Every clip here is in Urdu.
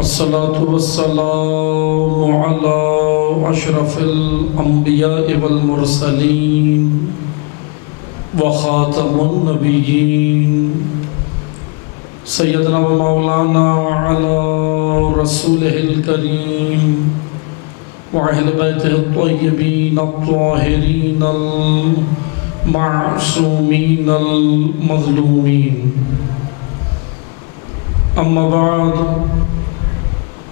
الصلاة والسلام على أشرف الأنبياء والمرسلين وخاتم النبيين سيدنا ومولانا على رسوله الكريم وأهل بيته الطيبين الطاهرين المعصومين المظلومين. أما بعد،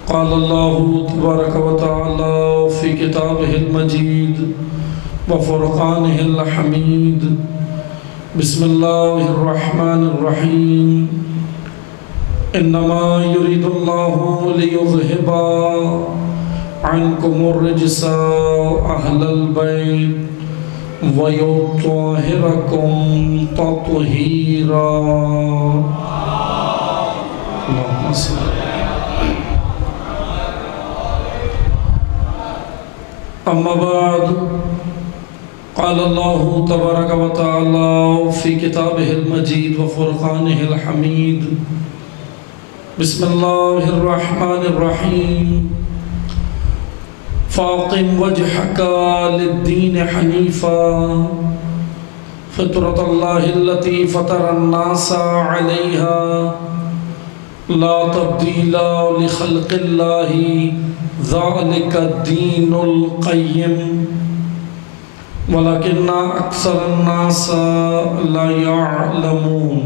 قال الله تبارك وتعالى في كتابه المجيد وفرقانه الحميد: بسم الله الرحمن الرحيم. إنما يريد الله ليذهب عنكم الرجس أهل البيت ويطهركم تطهيرا. اللهم صل. أما بعد، قال الله تبارك وتعالى في كتابه المجيد وفرقانه الحميد: بسم الله الرحمن الرحيم. فاقم وجهك للدين حنيفا فطرة الله التي فطر الناس عليها لا تبديل لخلق الله ذلك الدين القيم ولكن أكثر الناس لا يعلمون.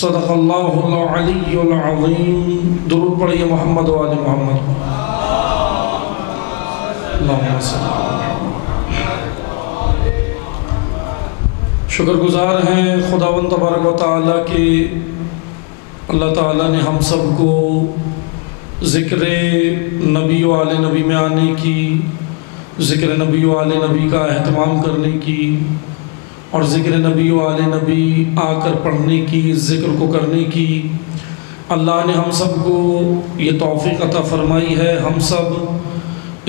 صدق الله العلی العظیم. درود پڑھیے محمد و آل محمد. اللہم صل. شکر گزار ہیں خداوند تبارک و تعالیٰ کے، اللہ تعالیٰ نے ہم سب کو ذکر نبی و آل نبی میں آنے کی، ذکر نبی و آل نبی کا اہتمام کرنے کی اور ذکر نبی و آل نبی آ کر پڑھنے کی، ذکر کو کرنے کی اللہ نے ہم سب کو یہ توفیق عطا فرمائی ہے. ہم سب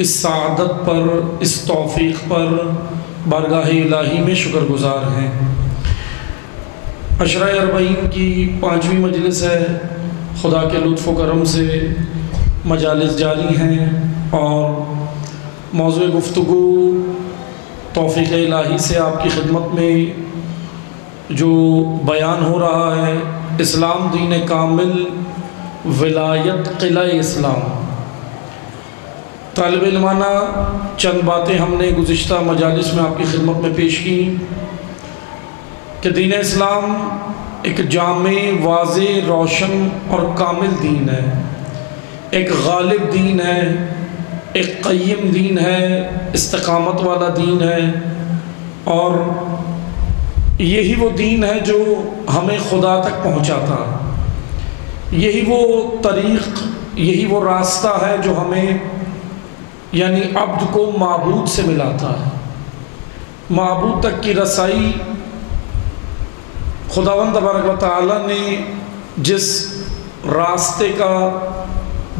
اس سعادت پر، اس توفیق پر بارگاہ الہی میں شکر گزار ہیں. عشرہ اربعین کی 5ویں مجلس ہے. خدا کے لطف و کرم سے مجالس جاری ہیں اور موضوع گفتگو توفیق الہی سے آپ کی خدمت میں جو بیان ہو رہا ہے، اسلام دین کامل، ولایت قلعہ اسلام. طالب علمانہ چند باتیں ہم نے گزشتہ مجالس میں آپ کی خدمت میں پیش کی کہ دین اسلام ایک جامع، واضح، روشن اور کامل دین ہے، ایک غالب دین ہے، ایک قیم دین ہے، استقامت والا دین ہے، اور یہی وہ دین ہے جو ہمیں خدا تک پہنچاتا ہے. یہی وہ طریق، یہی وہ راستہ ہے جو ہمیں یعنی عبد کو معبود سے ملاتا ہے. معبود تک کی رسائی خداوند تبارک و تعالیٰ نے جس راستے کا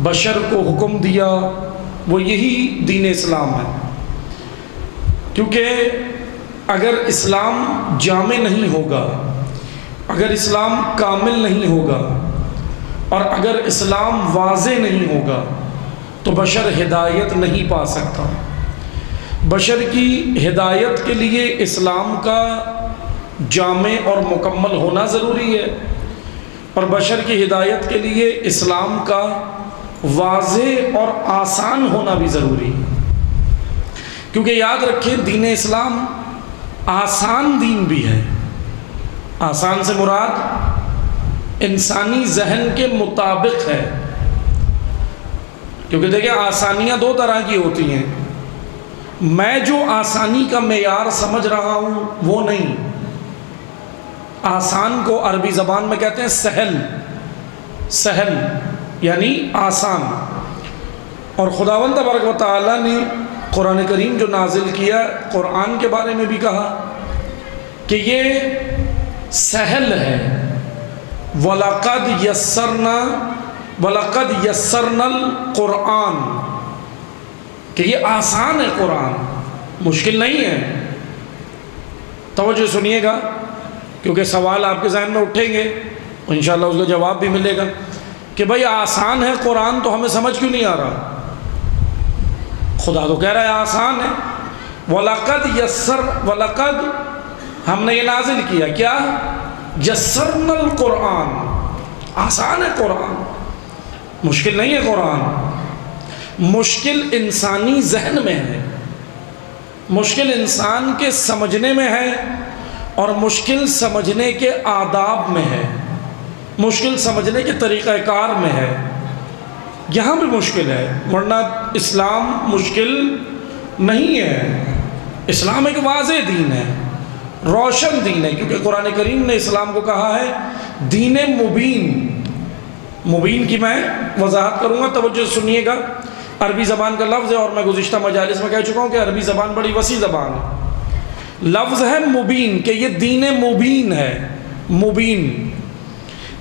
بشر کو حکم دیا وہ یہی دین اسلام ہے. کیونکہ اگر اسلام جامع نہیں ہوگا، اگر اسلام کامل نہیں ہوگا اور اگر اسلام واضح نہیں ہوگا تو بشر ہدایت نہیں پا سکتا. بشر کی ہدایت کے لیے اسلام کا جامع اور مکمل ہونا ضروری ہے اور بشر کی ہدایت کے لیے اسلام کا واضح اور آسان ہونا بھی ضروری ہے. کیونکہ یاد رکھیں دین اسلام آسان دین بھی ہے. آسان سے مراد انسانی ذہن کے مطابق ہے. کیونکہ دیکھیں آسانیاں دو طرح کی ہوتی ہیں. میں جو آسانی کا معیار سمجھ رہا ہوں وہ نہیں. آسان کو عربی زبان میں کہتے ہیں سہل. سہل یعنی آسان. اور خداوند تبارک و تعالیٰ نے قرآن کریم جو نازل کیا، قرآن کے بارے میں بھی کہا کہ یہ سہل ہے. وَلَقَدْ يَسَّرْنَا الْقُرْآنَ، کہ یہ آسان ہے. قرآن مشکل نہیں ہے. توجہ سنیے گا کیونکہ سوال آپ کے ذہن میں اٹھیں گے اور انشاءاللہ اس کا جواب بھی ملے گا کہ بھئی آسان ہے قرآن تو ہمیں سمجھ کیوں نہیں آ رہا؟ خدا تو کہہ رہا ہے آسان ہے. وَلَقَدْ ہم نے یہ نازل کیا کیا؟ یسرنا القرآن. آسان ہے قرآن، مشکل نہیں ہے قرآن. مشکل انسانی ذہن میں ہے، مشکل انسان کے سمجھنے میں ہے، اور مشکل سمجھنے کے آداب میں ہے، مشکل سمجھنے کے طریقہ کار میں ہے. یہاں بھی مشکل ہے، ورنہ اسلام مشکل نہیں ہے. اسلام ایک واضح دین ہے، روشن دین ہے، کیونکہ قرآن کریم نے اسلام کو کہا ہے دین مبین. مبین کی میں وضاحت کروں گا، توجہ سنیے گا. عربی زبان کا لفظ ہے، اور میں گزشتہ مجالس میں کہہ چکا ہوں کہ عربی زبان بڑی وسیع زبان ہے. لفظ ہے مبین، کہ یہ دین مبین ہے. مبین،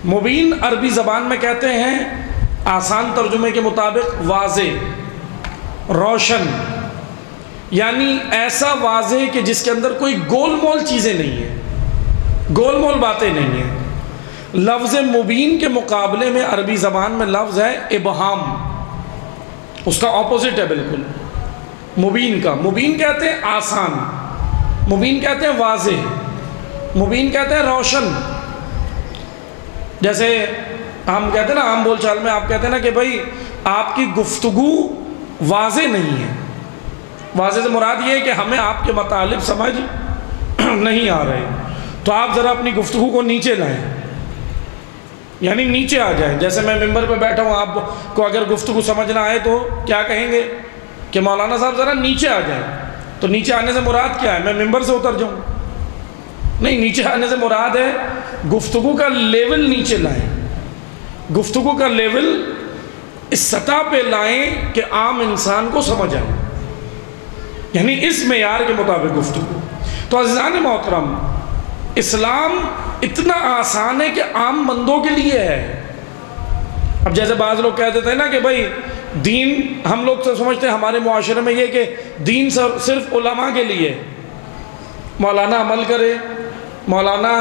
مبین عربی زبان میں کہتے ہیں آسان ترجمے کے مطابق واضح، روشن، یعنی ایسا واضح کہ جس کے اندر کوئی گول مول چیزیں نہیں ہیں، گول مول باتیں نہیں ہیں. لفظ مبین کے مقابلے میں عربی زبان میں لفظ ہے ابہام، اس کا اپوزٹ ہے بالکل مبین کا. مبین کہتے ہیں آسان، مبین کہتے ہیں واضح، مبین کہتے ہیں روشن. جیسے ہم کہتے ہیں نا عام بول چال میں، آپ کہتے ہیں نا کہ بھئی آپ کی گفتگو واضح نہیں ہے. واضح سے مراد یہ ہے کہ ہمیں آپ کے مطالب سمجھ نہیں آ رہے، تو آپ ذرا اپنی گفتگو کو نیچے لائیں، یعنی نیچے آ جائیں. جیسے میں ممبر پہ بیٹھا ہوں، آپ کو اگر گفتگو سمجھ نہ آئے تو کیا کہیں گے کہ مولانا صاحب ذرا نیچے آ جائیں. تو نیچے آنے سے مراد کیا ہے؟ میں ممبر سے اتر جاؤں؟ نہیں، نیچے آنے سے مراد ہے گفتگو کا لیول نیچے لائیں، گفتگو کا لیول اس سطح پہ لائیں کہ عام انسان کو سمجھ آئے، یعنی اس معیار کے مطابق گفتگو. تو عزیزان محترم، اسلام اتنا آسان ہے کہ عام بندوں کے لیے ہے. اب جیسے بعض لوگ کہہ دیتے ہیں نا کہ بھئی دین، ہم لوگ تو سمجھتے ہیں ہمارے معاشرے میں یہ کہ دین صرف علماء کے لیے، مولانا عمل کرے، مولانا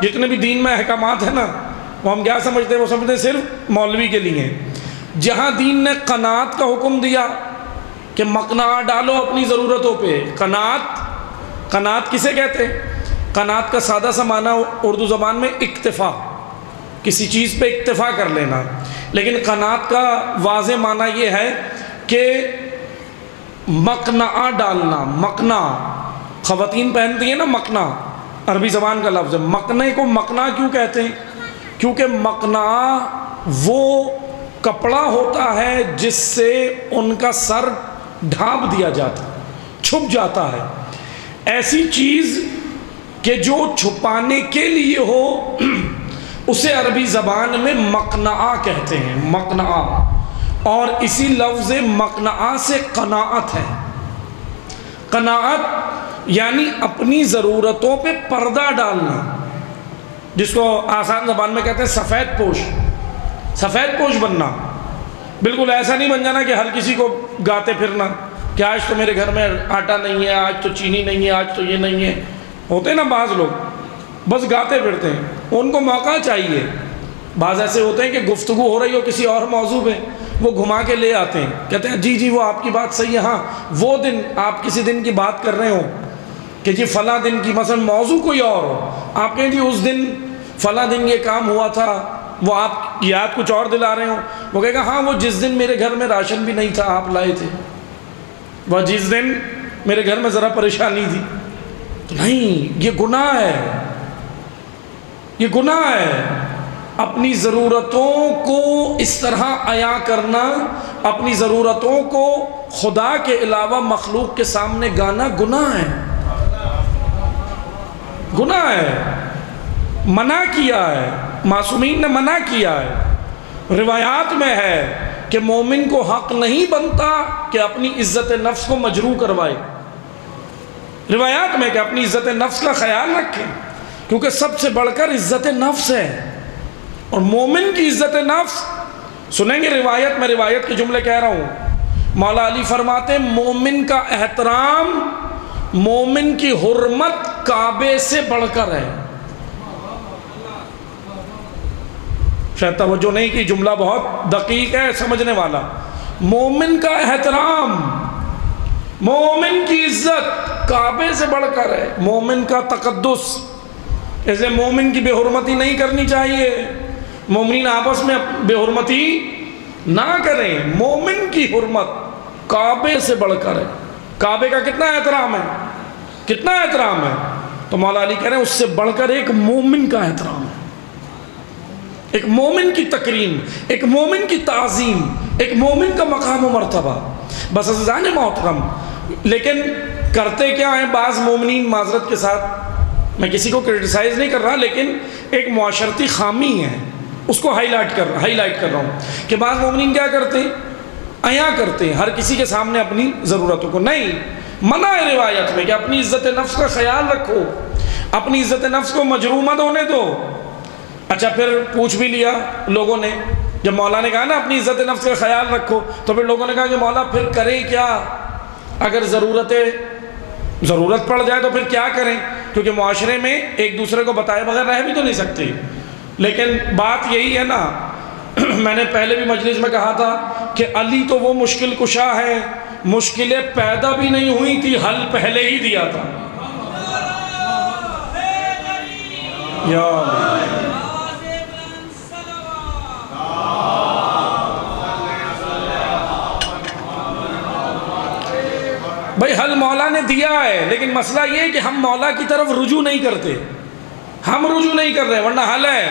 جتنے بھی دین میں احکامات ہیں نا، وہ ہم کیا سمجھتے ہیں؟ وہ سمجھتے ہیں صرف مولوی کے لیے. جہاں دین نے قناعت کا حکم دیا کہ مقنعہ ڈالو اپنی ضرورتوں پہ. قناعت کسے کہتے ہیں؟ قناعت کا سادہ سا معنی اردو زبان میں اکتفا، کسی چیز پہ اکتفا کر لینا. لیکن قناعت کا واضح معنی یہ ہے کہ مقنعہ ڈالنا. مقنعہ، خواتین پہنتی ہیں نا مقنعہ، عربی زبان کا لفظ ہے. مقنعے کو مقنعہ کیوں کہتے ہیں؟ کیونکہ مقنعہ وہ کپڑا ہوتا ہے جس سے ان کا سر ڈھانپ دیا جاتا، چھپ جاتا ہے. ایسی چیز کہ جو چھپانے کے لیے ہو اسے عربی زبان میں مقنعہ کہتے ہیں، مقنعہ. اور اسی لفظ مقنعہ سے قناعت ہے. قناعت یعنی اپنی ضرورتوں پہ پردہ ڈالنا، جس کو آسان زبان میں کہتے ہیں سفید پوش. سفید پوش بننا، بالکل ایسا نہیں بن جانا کہ ہر کسی کو گاتے پھرنا کہ آج تو میرے گھر میں آٹا نہیں ہے، آج تو چینی نہیں ہے، آج تو یہ نہیں ہے. ہوتے ہیں نا بعض لوگ بس گاتے پھرتے ہیں، ان کو موقع چاہیے. بعض ایسے ہوتے ہیں کہ گفتگو ہو رہی ہو کسی اور موضوع پہ، وہ گھما کے لے آتے ہیں، کہتے ہیں جی وہ آپ کی بات صحیح ہے. ہاں وہ دن آپ کسی دن کی بات کر رہے ہو کہ جی فلاں دن کی، مثلا موضوع کوئی اور ہو، آپ کہیں جی اس دن فلاں دن یہ کام ہوا تھا، وہ آپ یاد کچھ اور دلا رہے ہو. وہ کہے گا ہاں وہ جس دن میرے گھر میں راشن بھی نہیں تھا آپ لائے تھے، وہ جس دن میرے گھر میں ذرا پریشانی تھی. تو نہیں، یہ گناہ ہے، یہ گناہ ہے. اپنی ضرورتوں کو اس طرح عیاں کرنا، اپنی ضرورتوں کو خدا کے علاوہ مخلوق کے سامنے گانا گناہ ہے، گناہ ہے. منع کیا ہے، معصومین نے منع کیا ہے. روایات میں ہے کہ مومن کو حق نہیں بنتا کہ اپنی عزت نفس کو مجروح کروائے. روایات میں کہ اپنی عزت نفس کا خیال رکھیں، کیونکہ سب سے بڑھ کر عزت نفس ہے. اور مومن کی عزت نفس، سنیں گے روایت، میں روایت کے جملے کہہ رہا ہوں. مولا علی فرماتے ہیں مومن کا احترام، مومن کی حرمت کعبے سے بڑھ کر ہے. شاید توجہ نہیں کی، جملہ بہت دقیق ہے، سمجھنے والا. مومن کا احترام، مومن کی عزت کعبے سے بڑھ کر ہے. مومن کا تقدس، ایسے مومن کی بے حرمتی نہیں کرنی چاہیے. مومنین آپس میں بے حرمتی نہ کریں. مومن کی حرمت کعبے سے بڑھ کر ہے. کعبے کا کتنا احترام ہے، کتنا احترام ہے. تو مولا علی کہہ رہے ہیں اس سے بڑھ کر ایک مومن کا احترام ہے، ایک مومن کی تکریم، ایک مومن کی تعظیم، ایک مومن کا مقام و مرتبہ. بس عزیزان محترم، لیکن کرتے کیا ہیں بعض مومنین، معذرت کے ساتھ میں کسی کو کرٹیسائز نہیں کر رہا، لیکن ایک معاشرتی خامی ہے، اس کو ہائی لائٹ کر رہا ہوں کہ بعض مومنین کیا کرتے ہیں، عیاں کرتے ہیں ہر کسی کے سامنے اپنی ضرورتوں کو. نہیں، منع ہے روایت میں کہ اپنی عزت نفس کا خیال رکھو، اپنی عزت نفس کو مجروح مت ہونے دو. اچھا پھر پوچھ بھی لیا لوگوں نے، جب مولا نے کہا نا اپنی عزت نفس کا خیال رکھو، تو پھر لوگوں نے کہا کہ مولا پھر کریں کیا، اگر ضرورت پڑ جائے تو پھر کیا کریں، کیونکہ معاشرے میں ایک دوسرے کو بتائے بغیر رہ بھی تو نہیں سکتے. لیکن بات یہی ہے نا، میں نے پہلے بھی مجلس میں کہا تھا کہ علی تو وہ مشکل کشا ہے، مشکلیں پیدا بھی نہیں ہوئی تھی، حل پہلے ہی دیا تھا. یا بھائی حل مولا نے دیا ہے، لیکن مسئلہ یہ ہے کہ ہم مولا کی طرف رجوع نہیں کرتے، ہم رجوع نہیں کر رہے، ورنہ حل ہے.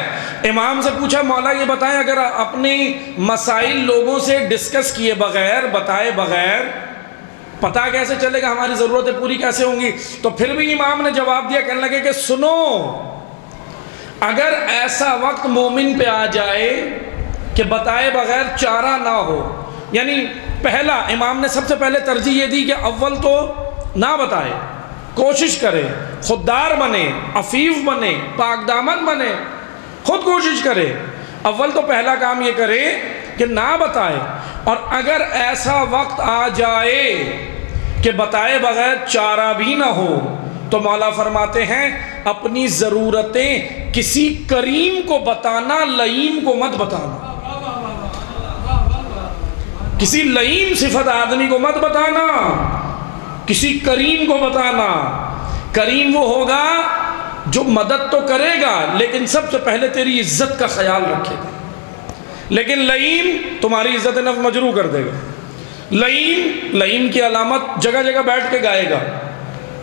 امام سے پوچھا مولا یہ بتائیں اگر اپنی مسائل لوگوں سے ڈسکس کیے بغیر، بتائے بغیر پتہ کیسے چلے گا ہماری ضرورتیں پوری کیسے ہوں گی؟ تو پھر بھی امام نے جواب دیا، کہنے لگے کہ سنو، اگر ایسا وقت مومن پہ آ جائے کہ بتائے بغیر چارہ نہ ہو، یعنی پہلا امام نے سب سے پہلے ترجیح یہ دی کہ اول تو نہ بتائے، کوشش کرے، خوددار بنے، عفیف بنے، پاک دامن بنے، خود کوشش کرے. اول تو پہلا کام یہ کرے کہ نہ بتائے. اور اگر ایسا وقت آ جائے کہ بتائے بغیر چارہ بھی نہ ہو تو مولا فرماتے ہیں اپنی ضرورتیں کسی کریم کو بتانا، لئیم کو مت بتانا. کسی لئیم صفت آدمی کو مت بتانا، کسی کریم کو بتانا. کریم وہ ہوگا جو مدد تو کرے گا لیکن سب سے پہلے تیری عزت کا خیال رکھے گا. لیکن لئیم تمہاری عزت نفس مجروح کر دے گا. لئیم کی علامت جگہ جگہ بیٹھ کے گائے گا،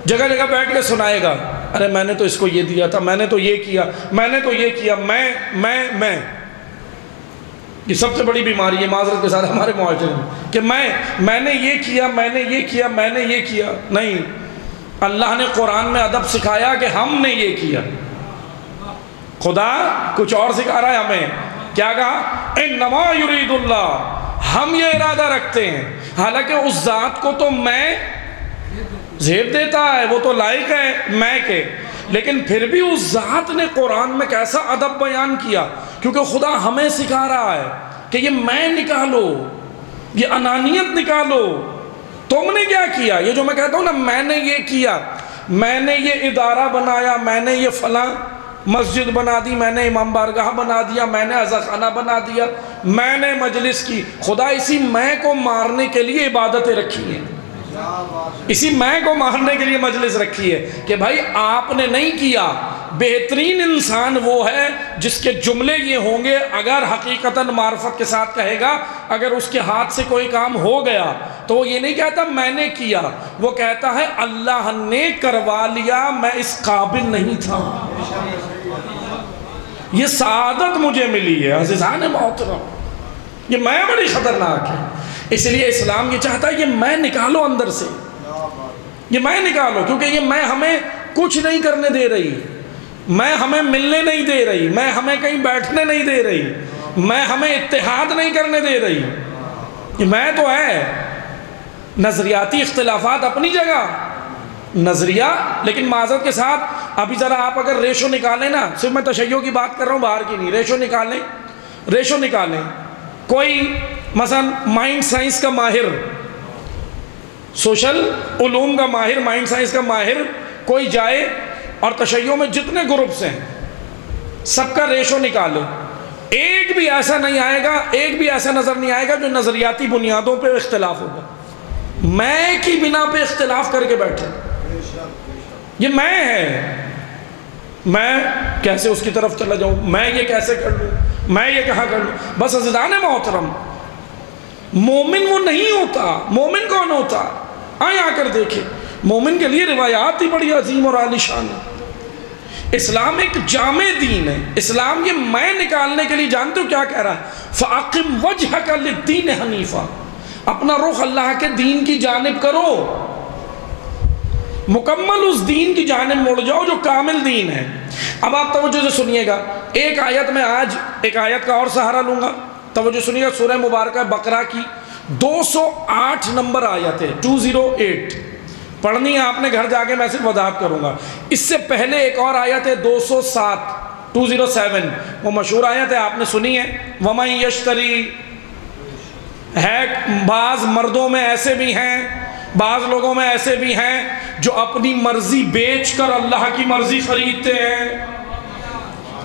جگہ جگہ بیٹھ کے سنائے گا، ارے میں نے تو اس کو یہ دیا تھا، میں نے تو یہ کیا، میں نے تو یہ کیا، میں یہ سب سے بڑی بیماری ہے معذرت کے ساتھ ہمارے معاشرے میں کہ میں نے یہ کیا، میں نے یہ کیا، میں نے یہ کیا. نہیں، اللہ نے قرآن میں ادب سکھایا کہ ہم نے یہ کیا. خدا کچھ اور سکھا رہا ہے ہمیں، کیا کہا؟ انما یرید اللہ، ہم یہ ارادہ رکھتے ہیں. حالانکہ اس ذات کو تو میں زیب دیتا ہے، وہ تو لائق ہے میں کے، لیکن پھر بھی اس ذات نے قرآن میں کیسا ادب بیان کیا، کیونکہ خدا ہمیں سکھا رہا ہے کہ یہ میں نکالو، یہ انانیت نکالو. تم نے کیا کیا؟ یہ جو میں کہتا ہوں نا میں نے یہ کیا، میں نے یہ ادارہ بنایا، میں نے یہ فلاں مسجد بنا دی، میں نے امام بارگاہ بنا دیا، میں نے عزاخانہ بنا دیا، میں نے مجلس کی. خدا اسی میں کو مارنے کے لیے عبادتیں رکھی ہیں، اسی میں کو مارنے کے لیے مجلس رکھی ہے کہ بھائی آپ نے نہیں کیا. بہترین انسان وہ ہے جس کے جملے یہ ہوں گے، اگر حقیقتاً معرفت کے ساتھ کہے گا، اگر اس کے ہاتھ سے کوئی کام ہو گیا تو وہ یہ نہیں کہتا میں نے کیا، وہ کہتا ہے اللہ نے کروا لیا، میں اس قابل نہیں تھا. یہ سعادت مجھے ملی ہے عزیزان محترم، یہ میں بڑی خطرناک ہے. اس لیے اسلام یہ چاہتا ہے یہ میں نکالو اندر سے، یہ میں نکالو، کیونکہ یہ میں ہمیں کچھ نہیں کرنے دے رہی، میں ہمیں ملنے نہیں دے رہی، میں ہمیں کہیں بیٹھنے نہیں دے رہی، میں ہمیں اتحاد نہیں کرنے دے رہی. یہ میں تو ہے. نظریاتی اختلافات اپنی جگہ نظریہ، لیکن معذرت کے ساتھ ابھی ذرا آپ اگر ریشو نکالیں نا، صرف میں تشیع کی بات کر رہا ہوں باہر کی نہیں، ریشو نکالیں. کوئی مثلا مائنڈ سائنس کا ماہر، سوشل علوم کا ماہر، مائنڈ سائنس کا ماہر کوئی جائے اور تشیع میں جتنے گروپس ہیں سب کا ریشو نکالے. ایک بھی ایسا نہیں آئے گا، ایک بھی ایسا نظر نہیں آئے گا جو نظریاتی بنیادوں پہ اختلاف ہوگا، میں کی بنا پہ اختلاف کر کے بیٹھے، یہ میں ہے، میں کیسے اس کی طرف چلا جاؤں، میں یہ کیسے کر لوں، میں یہ کہاں کر لوں۔ بس عزیزان محترم، مومن وہ نہیں ہوتا۔ مومن کون ہوتا؟ آئیں آ کر دیکھیں، مومن کے لیے روایات ہی بڑی عظیم اور عالی شان ہے۔ اسلام ایک جامع دین ہے۔ اسلام یہ میں نکالنے کے لیے جانتے ہو کیا کہہ رہا ہے؟ فَأَقِمْ وَجْهَكَ لِلدِّينِ حَنِيفًا، اپنا رخ اللہ کے دین کی جانب کرو، مکمل اس دین کی جانب مڑ جاؤ جو کامل دین ہے۔ اب آپ توجہ سے سنیے گا، ایک آیت میں آج ایک آیت کا اور سہارا لوں گا، توجہ سنیے گا، سورہ مبارکہ بقرہ کی 208 نمبر آیت ہے، 208 پڑھنی ہے آپ نے، گھر جا کے میں صرف وضاحت کروں گا۔ اس سے پہلے ایک اور آیت ہے 207 وہ مشہور آیت ہے، آپ نے سنی ہے، وَمَن يَشْتَرِي، ہے بعض مردوں میں ایسے بھی ہیں، بعض لوگوں میں ایسے بھی ہیں جو اپنی مرضی بیچ کر اللہ کی مرضی خریدتے ہیں،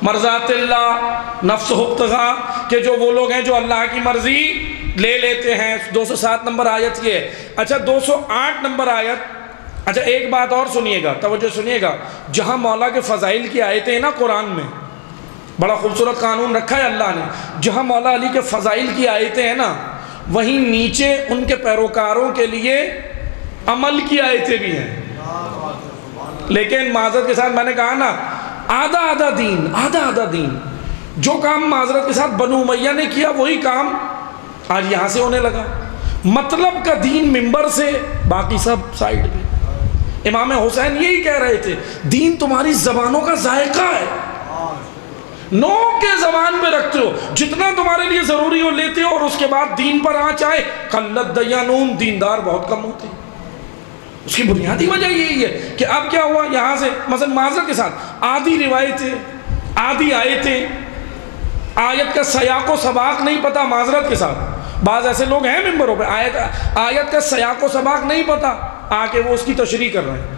مرضات اللہ نفس ابتغاء، کہ جو وہ لوگ ہیں جو اللہ کی مرضی لے لیتے ہیں۔ 207 نمبر آیت یہ ہے۔ اچھا 208 نمبر آیت، اچھا ایک بات اور سنیے گا، توجہ سنیے گا، جہاں مولا کے فضائل کی آیتیں ہیں نا قرآن میں، بڑا خوبصورت قانون رکھا ہے اللہ نے، جہاں مولا علی کے فضائل کی آیتیں ہیں نا، وہیں نیچے ان کے پیروکاروں کے لیے عمل کی آیتیں بھی ہیں۔ لیکن معذرت کے ساتھ میں نے کہا نا، آدھا آدھا دین، جو کام معذرت کے ساتھ بنو امیہ نے کیا وہی کام آج یہاں سے ہونے لگا۔ مطلب کا دین ممبر سے، باقی سب سائیڈ پہ۔ امام حسین یہی کہہ رہے تھے، دین تمہاری زبانوں کا ذائقہ ہے، نو کے زبان پہ رکھتے ہو، جتنا تمہارے لیے ضروری ہو لیتے ہو، اور اس کے بعد دین پر آنچ آئے، قلت دیانون، دیندار بہت کم ہوتے ہیں۔ اس کی بنیادی وجہ یہی ہے کہ اب کیا ہوا، یہاں سے مثلا معذرت کے ساتھ آدھی روایتیں، آدھی آیتیں، آیت کا سیاق و سباق نہیں پتا، معذرت کے ساتھ بعض ایسے لوگ ہیں ممبروں پہ، آیت کا سیاق و سباق نہیں پتا، آ کے وہ اس کی تشریح کر رہے ہیں،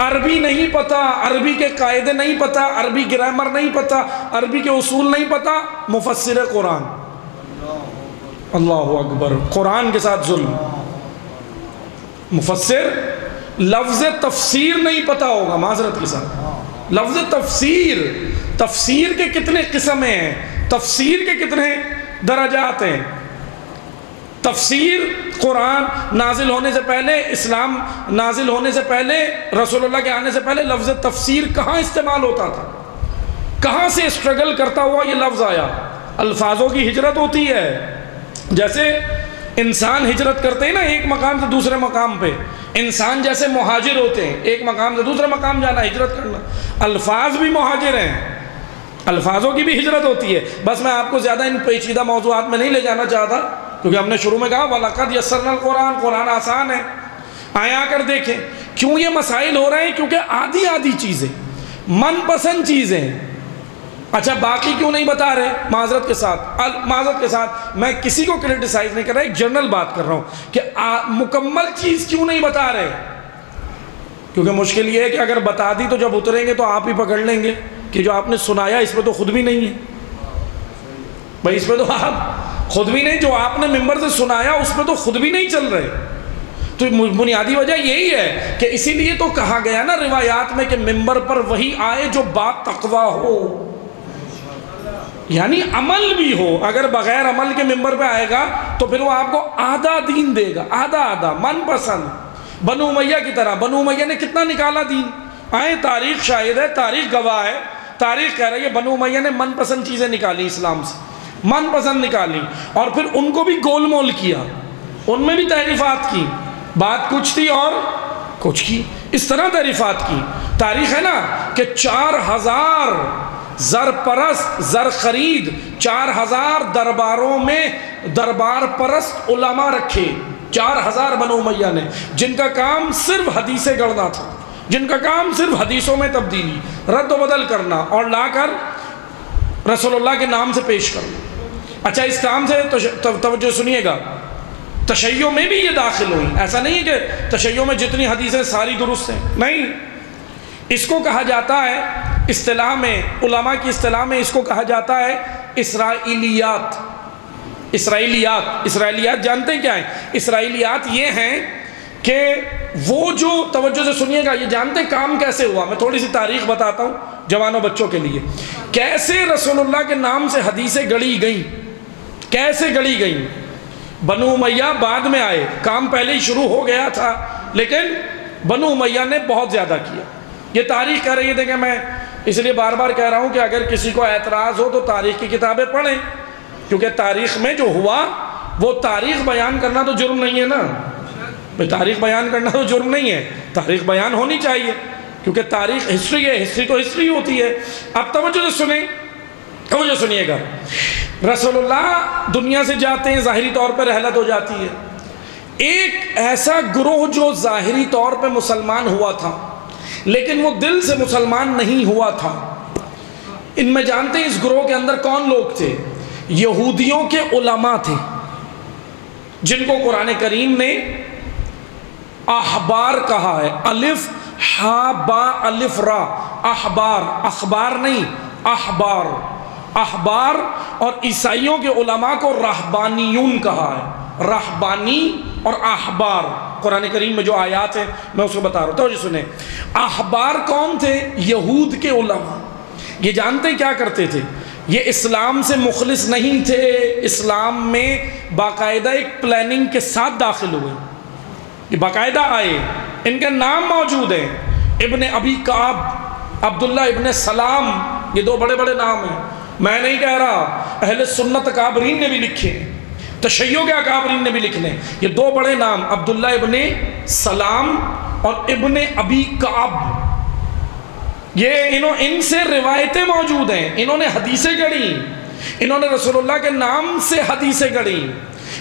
عربی نہیں پتا، عربی کے قاعدے نہیں پتا، عربی گرامر نہیں پتا، عربی کے اصول نہیں پتا، مفسر قرآن، اللہ اکبر، قرآن کے ساتھ ظلم، مفسر لفظ تفسیر نہیں پتا ہوگا، معذرت کے ساتھ لفظ تفسیر، تفسیر کے کتنے قسمیں ہیں، تفسیر کے کتنے درجات ہیں۔ تفسیر قرآن نازل ہونے سے پہلے، اسلام نازل ہونے سے پہلے، رسول اللہ کے آنے سے پہلے لفظ تفسیر کہاں استعمال ہوتا تھا، کہاں سے اسٹرگل کرتا ہوا یہ لفظ آیا؟ الفاظوں کی ہجرت ہوتی ہے، جیسے انسان ہجرت کرتے ہیں نا ایک مقام سے دوسرے مقام پہ، انسان جیسے مہاجر ہوتے ہیں، ایک مقام سے دوسرے مقام جانا، ہجرت کرنا، الفاظ بھی مہاجر ہیں، الفاظوں کی بھی ہجرت ہوتی ہے۔ بس میں آپ کو زیادہ ان پیچیدہ موضوعات میں نہیں لے جانا چاہتا، کیونکہ ہم نے شروع میں کہا وَلَقَدْ يَسَّرْنَا الْقُرْآنَ، قرآن آسان ہے۔ آئیں آ کر دیکھیں کیوں یہ مسائل ہو رہے ہیں، کیونکہ آدھی چیزیں، من پسند چیزیں، اچھا باقی کیوں نہیں بتا رہے؟ معذرت کے ساتھ میں کسی کو کرٹیسائز نہیں کر رہا، ایک جنرل بات کر رہا ہوں کہ مکمل چیز کیوں نہیں بتا رہے، کیونکہ مشکل یہ ہے کہ اگر بتا دی تو جب اتریں گے تو آپ ہی پکڑ لیں گے کہ جو آپ نے سنایا اس پہ تو خود بھی نہیں ہے بھائی، اس پہ تو آپ خود بھی نہیں، جو آپ نے ممبر سے سنایا اس پہ تو خود بھی نہیں چل رہے۔ تو بنیادی وجہ یہی ہے کہ اسی لیے تو کہا گیا نا روایات میں کہ ممبر پر وہی آئے جو بات تقویٰ ہو، یعنی عمل بھی ہو۔ اگر بغیر عمل کے ممبر پہ آئے گا تو پھر وہ آپ کو آدھا دین دے گا، آدھا من پسند، بنو امیہ کی طرح۔ بنو امیہ نے کتنا نکالا دین، آئیں تاریخ شاہد ہے، تاریخ گواہ ہے، تاریخ کہہ رہی ہے بنو امیہ نے من پسند چیزیں نکالی اسلام سے، من پسند نکالی، اور پھر ان کو بھی گول مول کیا، ان میں بھی تحریفات کی، بات کچھ تھی اور کچھ کی، اس طرح تحریفات کی۔ تاریخ ہے نا کہ 4000 زر پرست، زر خرید، 4000 درباروں میں دربار پرست علماء رکھے، 4000 بنو امیہ نے، جن کا کام صرف حدیثیں گڑنا تھا، جن کا کام صرف حدیثوں میں تبدیلی، رد و بدل کرنا اور لا کر رسول اللہ کے نام سے پیش کرنا۔ اچھا اس کام سے توجہ سنیے گا، تشیع میں بھی یہ داخل ہوئی، ایسا نہیں ہے کہ تشیع میں جتنی حدیثیں ساری درست ہیں، نہیں، اس کو کہا جاتا ہے اصطلاح میں، علماء کی اصطلاح میں اس کو کہا جاتا ہے اسرائیلیات۔ اسرائیلیات جانتے ہیں کیا ہیں؟ اسرائیلیات یہ ہیں کہ وہ جو، توجہ سے سنیے گا، یہ جانتے ہیں کام کیسے ہوا؟ میں تھوڑی سی تاریخ بتاتا ہوں جوانوں بچوں کے لیے، کیسے رسول اللہ کے نام سے حدیثیں گڑی گئیں، کیسے گڑی گئیں۔ بنو امیہ بعد میں آئے، کام پہلے ہی شروع ہو گیا تھا، لیکن بنو امیہ نے بہت زیادہ کیا۔ یہ تاریخ کہہ رہی ہے، دیکھیں میں اس لیے بار بار کہہ رہا ہوں کہ اگر کسی کو اعتراض ہو تو تاریخ کی کتابیں پڑھیں، کیونکہ تاریخ میں جو ہوا وہ تاریخ بیان کرنا تو جرم نہیں ہے نا، تاریخ بیان کرنا تو جرم نہیں ہے، تاریخ بیان ہونی چاہیے، کیونکہ تاریخ ہسٹری ہے، ہسٹری تو ہسٹری ہوتی ہے۔ اب توجہ سے سنیں، توجہ سنیے گا، رسول اللہ دنیا سے جاتے ہیں، ظاہری طور پہ رحلت ہو جاتی ہے، ایک ایسا گروہ جو ظاہری طور پہ مسلمان ہوا تھا لیکن وہ دل سے مسلمان نہیں ہوا تھا، ان میں جانتے ہیں اس گروہ کے اندر کون لوگ تھے؟ یہودیوں کے علماء تھے، جن کو قرآن کریم نے احبار کہا ہے، الف ہا با الف را، احبار، اخبار نہیں، احبار، احبار، اور عیسائیوں کے علماء کو رہبانیون کہا ہے، رہبانی اور احبار۔ قرآن کریم میں جو آیات ہیں میں اس کو بتا رہا ہوں، توجہ سنیں۔ احبار کون تھے؟ یہود کے علماء۔ یہ جانتے کیا کرتے تھے؟ یہ اسلام سے مخلص نہیں تھے، اسلام میں باقاعدہ ایک پلاننگ کے ساتھ داخل ہوئے، یہ باقاعدہ آئے، ان کے نام موجود ہیں، ابن ابی کعب، عبداللہ ابن سلام، یہ دو بڑے بڑے نام ہیں، میں نہیں کہہ رہا، اہل سنت اکابرین نے بھی لکھے ہیں، تشیع کے اکابرین نے بھی لکھنے، یہ دو بڑے نام، عبداللہ ابن سلام اور ابن ابی کعب، یہ ان سے روایتیں موجود ہیں، انہوں نے حدیثیں گڑھی، انہوں نے رسول اللہ کے نام سے حدیثیں گڑھی،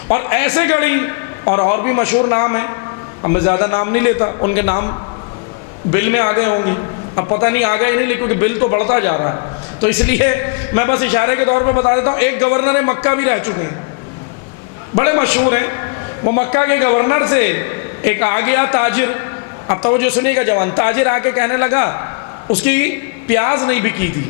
اور ایسے گڑھی، اور بھی مشہور نام ہیں، اب میں زیادہ نام نہیں لیتا، ان کے نام بل میں آگئے ہوں گی، اب پتہ نہیں آگئے ہی نہیں، لیکن کہ بل تو بڑھتا جا رہا ہے، تو اس لیے میں بس اشارے کے طور پہ بتا دیتا ہوں۔ ایک گورنر مکہ بھی رہ چکے ہیں، بڑے مشہور ہیں، وہ مکہ کے گورنر سے ایک آ گیا تاجر، اب توجہ سنیے گا جوان، تاجر آ کے کہنے لگا، اس کی پیاز نہیں بکی تھی،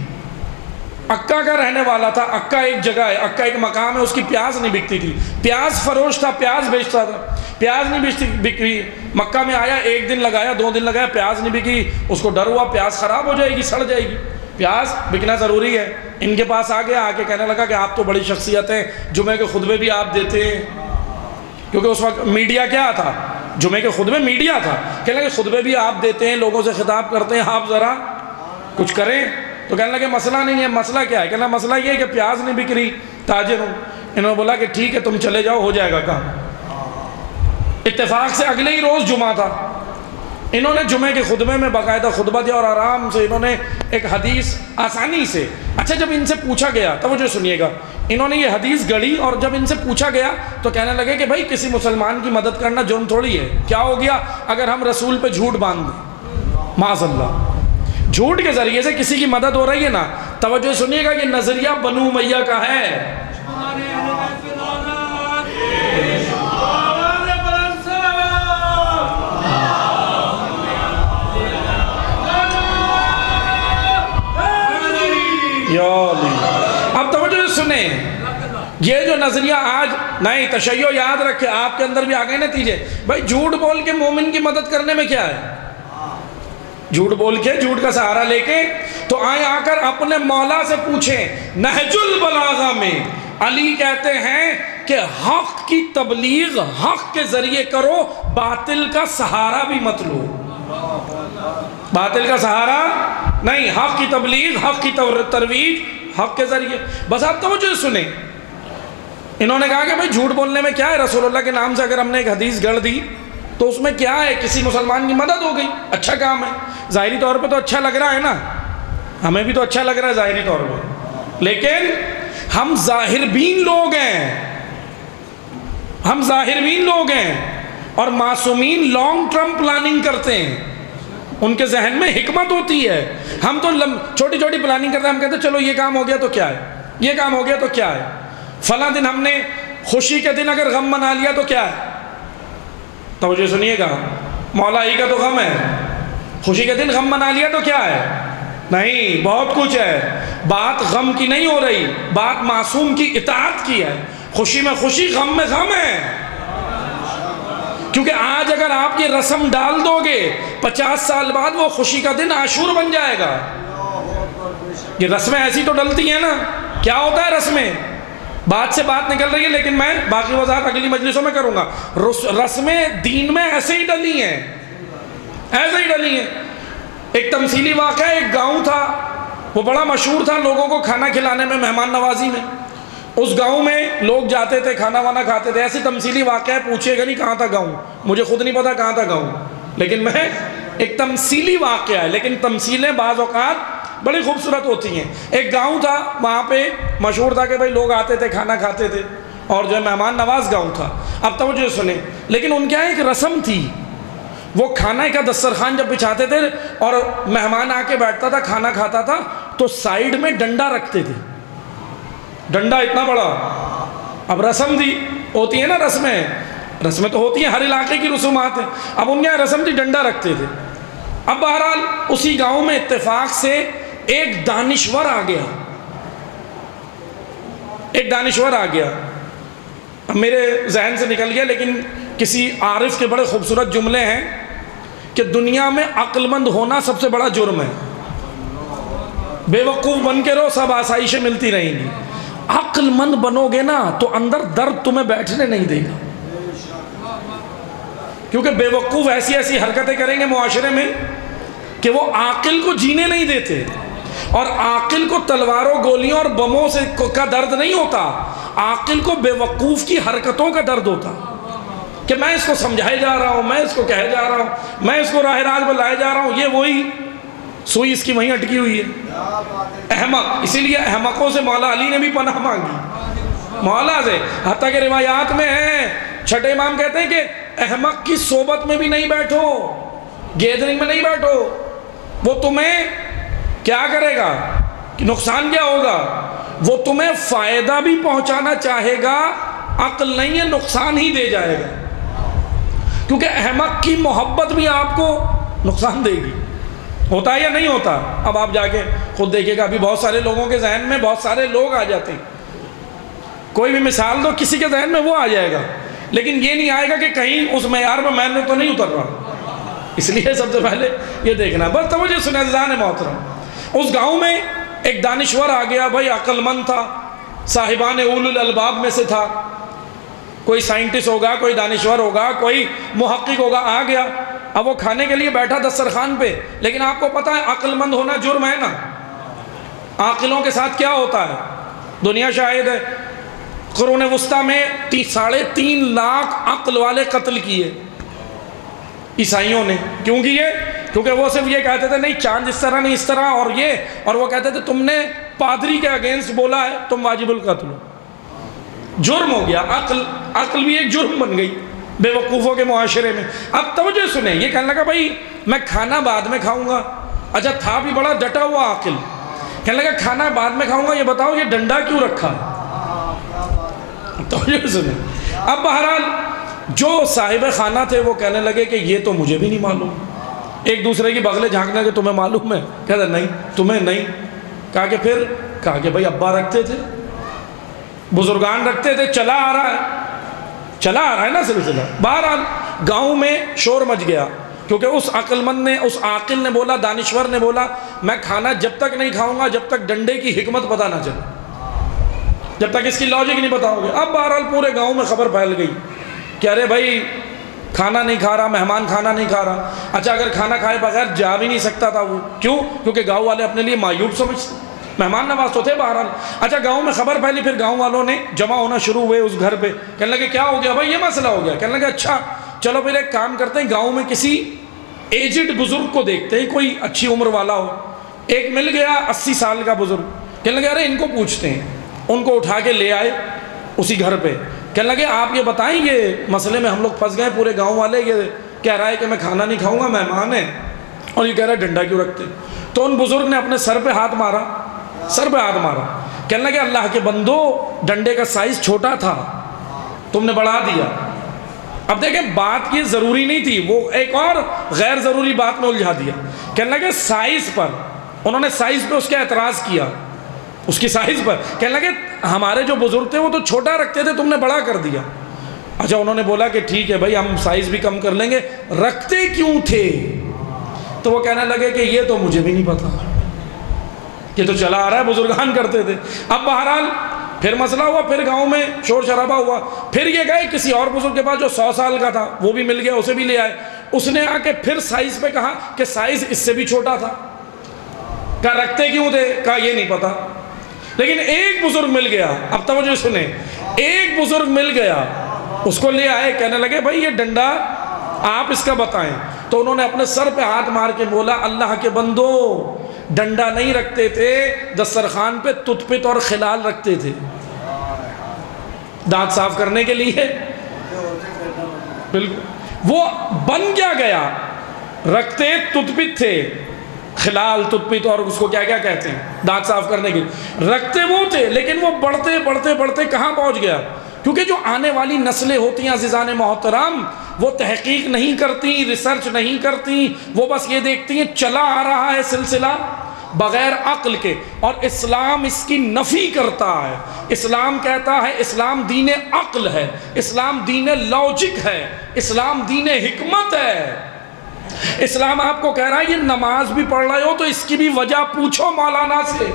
اکا کا رہنے والا تھا، اکا ایک جگہ ہے، اکا ایک مقام ہے، اس کی پیاز نہیں بکتی تھی، پیاز فروش تھا، پیاز بیچتا تھا، پیاز نہیں بکی، مکہ میں آیا، ایک دن لگایا، 2 دن لگایا، پیاز نہیں بکی، اس کو ڈر ہوا پیاز خراب ہو جائے گی، سڑ جائے گی، پیاز بکنا ضروری ہے، ان کے پاس آ گیا، آ کے کہنے لگا کہ آپ تو بڑی شخصیت ہیں، جمعے کے خطبے بھی آپ دیتے ہیں، کیونکہ اس وقت میڈیا کیا تھا؟ جمعے کے خطبے میڈیا تھا، کہنے لگے خطبے بھی آپ دیتے ہیں، لوگوں سے خطاب کرتے ہیں، آپ ذرا کچھ کریں، تو کہنے لگے مسئلہ نہیں ہے، مسئلہ کیا ہے؟ کہنا مسئلہ یہ ہے کہ پیاز نہیں بک رہی، تاجر ہوں، انہوں نے بولا کہ ٹھیک ہے تم چلے جاؤ، ہو جائے گا کام۔ اتفاق سے اگلے ہی روز جمعہ تھا، انہوں نے جمعے کے خطبے میں باقاعدہ خطبہ دیا، اور آرام سے انہوں نے ایک حدیث آسانی سے، اچھا جب ان سے پوچھا گیا، توجہ سنیے گا، انہوں نے یہ حدیث گڑھی، اور جب ان سے پوچھا گیا تو کہنے لگے کہ بھائی کسی مسلمان کی مدد کرنا جرم تھوڑی ہے، کیا ہو گیا اگر ہم رسول پہ جھوٹ باندھ دیں؟ معاذ اللہ، جھوٹ کے ذریعے سے کسی کی مدد ہو رہی ہے نا، توجہ سنیے گا، یہ نظریہ بنو امیہ کا ہے، اب توجہ سنیں، یہ جو نظریہ آج نہیں، تشیع یاد رکھے، آپ کے اندر بھی آگئے نتیجے، بھائی جھوٹ بول کے مومن کی مدد کرنے میں کیا ہے؟ جھوٹ بول کے، جھوٹ کا سہارا لے کے، تو آئیں آ کر اپنے مولا سے پوچھیں۔ نہج البلاغہ میں علی کہتے ہیں کہ حق کی تبلیغ حق کے ذریعے کرو، باطل کا سہارا بھی مت لو، باطل کا سہارا نہیں، حق کی تبلیغ، حق کی ترویج حق کے ذریعے۔ بس آپ توجہ سنیں، انہوں نے کہا کہ بھئی جھوٹ بولنے میں کیا ہے، رسول اللہ کے نام سے اگر ہم نے ایک حدیث گڑھ دی تو اس میں کیا ہے، کسی مسلمان کی مدد ہو گئی، اچھا کام ہے، ظاہری طور پہ تو اچھا لگ رہا ہے نا، ہمیں بھی تو اچھا لگ رہا ہے ظاہری طور پہ، لیکن ہم ظاہر بین لوگ ہیں، ہم ظاہر بین لوگ ہیں، اور معصومین لانگ ٹرم پلاننگ کرتے ہیں، ان کے ذہن میں حکمت ہوتی ہے، ہم تو چھوٹی چھوٹی پلاننگ کرتے ہیں، ہم کہتے ہیں چلو یہ کام ہو گیا تو کیا ہے، یہ کام ہو گیا تو کیا ہے، فلاں دن ہم نے خوشی کے دن اگر غم منا لیا تو کیا ہے، توجہ سنیے گا، مولا ہی کا تو غم ہے، خوشی کے دن غم منا لیا تو کیا ہے، نہیں، بہت کچھ ہے. بات غم کی نہیں ہو رہی، بات معصوم کی اطاعت کی ہے. خوشی میں خوشی، غم میں غم ہے. کیونکہ آج اگر آپ یہ رسم ڈال دو گے 50 سال بعد وہ خوشی کا دن عاشور بن جائے گا. یہ رسمیں ایسی تو ڈلتی ہیں نا. کیا ہوتا ہے رسمیں؟ بات سے بات نکل رہی ہے لیکن میں باقی وضاحت اگلی مجلسوں میں کروں گا. رسمیں دین میں ایسے ہی ڈلی ہیں، ایسے ہی ڈلی ہیں. ایک تمثیلی واقعہ، ایک گاؤں تھا، وہ بڑا مشہور تھا لوگوں کو کھانا کھلانے میں، مہمان نوازی میں. اس گاؤں میں لوگ جاتے تھے، کھانا وانا کھاتے تھے. ایسی تمثیلی واقعہ ہے، پوچھے گا نہیں کہاں تھا گاؤں، مجھے خود نہیں پتا کہاں تھا گاؤں، لیکن میں ایک تمثیلی واقعہ ہے. لیکن تمثیلیں بعض اوقات بڑی خوبصورت ہوتی ہیں. ایک گاؤں تھا، وہاں پہ مشہور تھا کہ بھائی لوگ آتے تھے، کھانا کھاتے تھے، اور جو ہے مہمان نواز گاؤں تھا. اب توجہ سنیں، لیکن ان کے یہاں ایک رسم تھی. وہ کھانا کا دسترخوان جب بچھاتے تھے اور مہمان آ کے بیٹھتا تھا، کھانا کھاتا تھا، تو سائیڈ میں ڈنڈا رکھتے تھے. ڈنڈا اتنا بڑا. اب رسم تھی، ہوتی ہے نا رسمیں، رسمیں تو ہوتی ہیں، ہر علاقے کی رسومات ہیں. اب ان کے یہاں رسم تھی، ڈنڈا رکھتے تھے. اب بہرحال اسی گاؤں میں اتفاق سے ایک دانشور آ گیا. ایک دانشور آ گیا. اب میرے ذہن سے نکل گیا، لیکن کسی عارف کے بڑے خوبصورت جملے ہیں کہ دنیا میں عقل مند ہونا سب سے بڑا جرم ہے. بے وقوف بن کے رہو، سب آسائشیں ملتی رہیں گی. عقل مند بنو گے نا تو اندر درد تمہیں بیٹھنے نہیں دے گا. کیونکہ بے وقوف ایسی ایسی حرکتیں کریں گے معاشرے میں کہ وہ عاقل کو جینے نہیں دیتے. اور عاقل کو تلواروں، گولیوں اور بموں سے کا درد نہیں ہوتا، عاقل کو بے وقوف کی حرکتوں کا درد ہوتا کہ میں اس کو سمجھائے جا رہا ہوں، میں اس کو کہے جا رہا ہوں، میں اس کو راہ راست پر لائے جا رہا ہوں، یہ وہی سوئی اس کی وہیں اٹکی ہوئی ہے. احمق. اسی لیے احمقوں سے مولا علی نے بھی پناہ مانگی، مولا سے. حتیٰ کہ روایات میں ہیں، چھٹے امام کہتے ہیں کہ احمق کی صحبت میں بھی نہیں بیٹھو، گیدرنگ میں نہیں بیٹھو. وہ تمہیں کیا کرے گا، نقصان کیا ہوگا؟ وہ تمہیں فائدہ بھی پہنچانا چاہے گا، عقل نہیں ہے، نقصان ہی دے جائے گا. کیونکہ احمق کی محبت بھی آپ کو نقصان دے گی. ہوتا ہے یا نہیں ہوتا؟ اب آپ جا کے خود دیکھیں گا. ابھی بہت سارے لوگوں کے ذہن میں بہت سارے لوگ آ جاتے ہیں. کوئی بھی مثال دو، کسی کے ذہن میں وہ آ جائے گا، لیکن یہ نہیں آئے گا کہ کہیں اس معیار میں نے تو نہیں اتر رہا. اس لیے سب سے پہلے یہ دیکھنا. بس توجہ سنیں عزیزان محترم. اس گاؤں میں ایک دانشور آ گیا. بھائی عقل مند تھا، صاحبان اولو الالباب میں سے تھا. کوئی سائنٹسٹ ہوگا، کوئی دانشور ہوگا، کوئی محقق ہوگا. آ گیا. اب وہ کھانے کے لیے بیٹھا دسترخوان پہ. لیکن آپ کو پتہ ہے عقل مند ہونا جرم ہے نا. عاقلوں کے ساتھ کیا ہوتا ہے؟ دنیا شاہد ہے. قرون وسطیٰ میں 3.5 لاکھ عقل والے قتل کیے عیسائیوں نے. کیوں کیے؟ کیونکہ وہ صرف یہ کہتے تھے نہیں چاند اس طرح نہیں اس طرح، اور وہ کہتے تھے تم نے پادری کے اگینسٹ بولا ہے، تم واجب القتل ہو. جرم ہو گیا. عقل بھی ایک جرم بن گئی بے وقوفوں کے معاشرے میں. اب توجہ سنیں، یہ کہنے لگا بھائی میں کھانا بعد میں کھاؤں گا. اچھا تھا بھی بڑا ڈٹا ہوا عاقل. کہنے لگا کھانا بعد میں کھاؤں گا، یہ بتاؤ یہ ڈنڈا کیوں رکھا؟ توجہ سنیں. اب بہرحال جو صاحب خانہ تھے وہ کہنے لگے کہ یہ تو مجھے بھی نہیں معلوم. ایک دوسرے کی بغلیں جھانکنے لگے، تمہیں معلوم ہے؟ کہتا نہیں تمہیں نہیں. کہا کہ پھر؟ کہا کہ بھائی ابا رکھتے تھے، بزرگان رکھتے تھے، چلا آ رہا ہے نا سلسلہ. بہرحال گاؤں میں شور مچ گیا کیونکہ اس عقل مند نے، اس عاقل نے بولا، دانشور نے بولا میں کھانا جب تک نہیں کھاؤں گا جب تک ڈنڈے کی حکمت پتہ نہ چلے، جب تک اس کی لاجک نہیں بتاؤ گے. اب بہرحال پورے گاؤں میں خبر پھیل گئی کہ ارے بھائی کھانا نہیں کھا رہا، مہمان کھانا نہیں کھا رہا. اچھا اگر کھانا کھائے بغیر جا بھی نہیں سکتا تھا وہ. کیوں؟ کیونکہ گاؤں والے اپنے لیے معیوب سمجھتے، مہمان نواز تو تھے بہرحال. اچھا گاؤں میں خبر پھیلی، پھر گاؤں والوں نے جمع ہونا شروع ہوئے اس گھر پہ. کہنے لگے کیا ہو گیا بھائی؟ یہ مسئلہ ہو گیا. کہنے لگے اچھا چلو پھر ایک کام کرتے ہیں، گاؤں میں کسی ایجڈ بزرگ کو دیکھتے ہیں، کوئی اچھی عمر والا ہو. ایک مل گیا 80 سال کا بزرگ. کہنے لگے ارے ان کو پوچھتے ہیں. ان کو اٹھا کے لے آئے اسی گھر پہ. کہنے لگے آپ یہ بتائیں یہ مسئلے میں ہم لوگ پھنس گئے، پورے گاؤں والے یہ کہہ رہا ہے کہ میں کھانا نہیں کھاؤں گا، مہمان ہے، اور یہ کہہ رہا ہے ڈنڈا کیوں رکھتے. تو ان بزرگ نے اپنے سر پہ ہاتھ مارا. کہنے لگے اللہ کے بندو ڈنڈے کا سائز چھوٹا تھا، تم نے بڑھا دیا. اب دیکھیں بات یہ ضروری نہیں تھی، وہ ایک اور غیر ضروری بات میں الجھا دیا. کہنے لگے سائز پر انہوں نے سائز پہ اس کے اعتراض کیا، اس کی سائز پر، کہنے لگے ہمارے جو بزرگ تھے وہ تو چھوٹا رکھتے تھے، تم نے بڑا کر دیا۔ اچھا انہوں نے بولا کہ ٹھیک ہے بھائی ہم سائز بھی کم کر لیں گے، رکھتے کیوں تھے؟ تو وہ کہنے لگے کہ یہ تو مجھے بھی نہیں پتا، یہ تو چلا آ رہا ہے بزرگان کرتے تھے۔ اب بہرحال پھر مسئلہ ہوا، پھر گاؤں میں شور شرابہ ہوا، پھر یہ گئے کسی اور بزرگ کے پاس جو 100 سال کا تھا، وہ بھی مل گیا، اسے بھی لے آئے۔ اس نے آ کے پھر سائز پہ کہا کہ سائز اس سے بھی چھوٹا تھا۔ کہا رکھتے کیوں تھے؟ کہا یہ نہیں پتا۔ لیکن ایک بزرگ مل گیا، اب توجہ سنیں، ایک بزرگ مل گیا، اس کو لے آئے، کہنے لگے بھائی یہ ڈنڈا آپ اس کا بتائیں۔ تو انہوں نے اپنے سر پہ ہاتھ مار کے بولا اللہ کے بندو، ڈنڈا نہیں رکھتے تھے، دسترخوان پہ تت پت اور خلال رکھتے تھے، دانت صاف کرنے کے لیے۔ بالکل وہ بن کیا گیا، رکھتے تت پت تھے، خلال تت پت اور اس کو کیا کیا کہتے ہیں، دانت صاف کرنے کے لیے رکھتے وہ تھے، لیکن وہ بڑھتے بڑھتے بڑھتے کہاں پہنچ گیا؟ کیونکہ جو آنے والی نسلیں ہوتی ہیں عزیزان محترم، وہ تحقیق نہیں کرتی، ریسرچ نہیں کرتی، وہ بس یہ دیکھتی ہیں چلا آ رہا ہے سلسلہ بغیر عقل کے، اور اسلام اس کی نفی کرتا ہے۔ اسلام کہتا ہے اسلام دین عقل ہے، اسلام دین لاجک ہے، اسلام دین حکمت ہے۔ اسلام آپ کو کہہ رہا ہے یہ نماز بھی پڑھ رہے ہو تو اس کی بھی وجہ پوچھو مولانا سے۔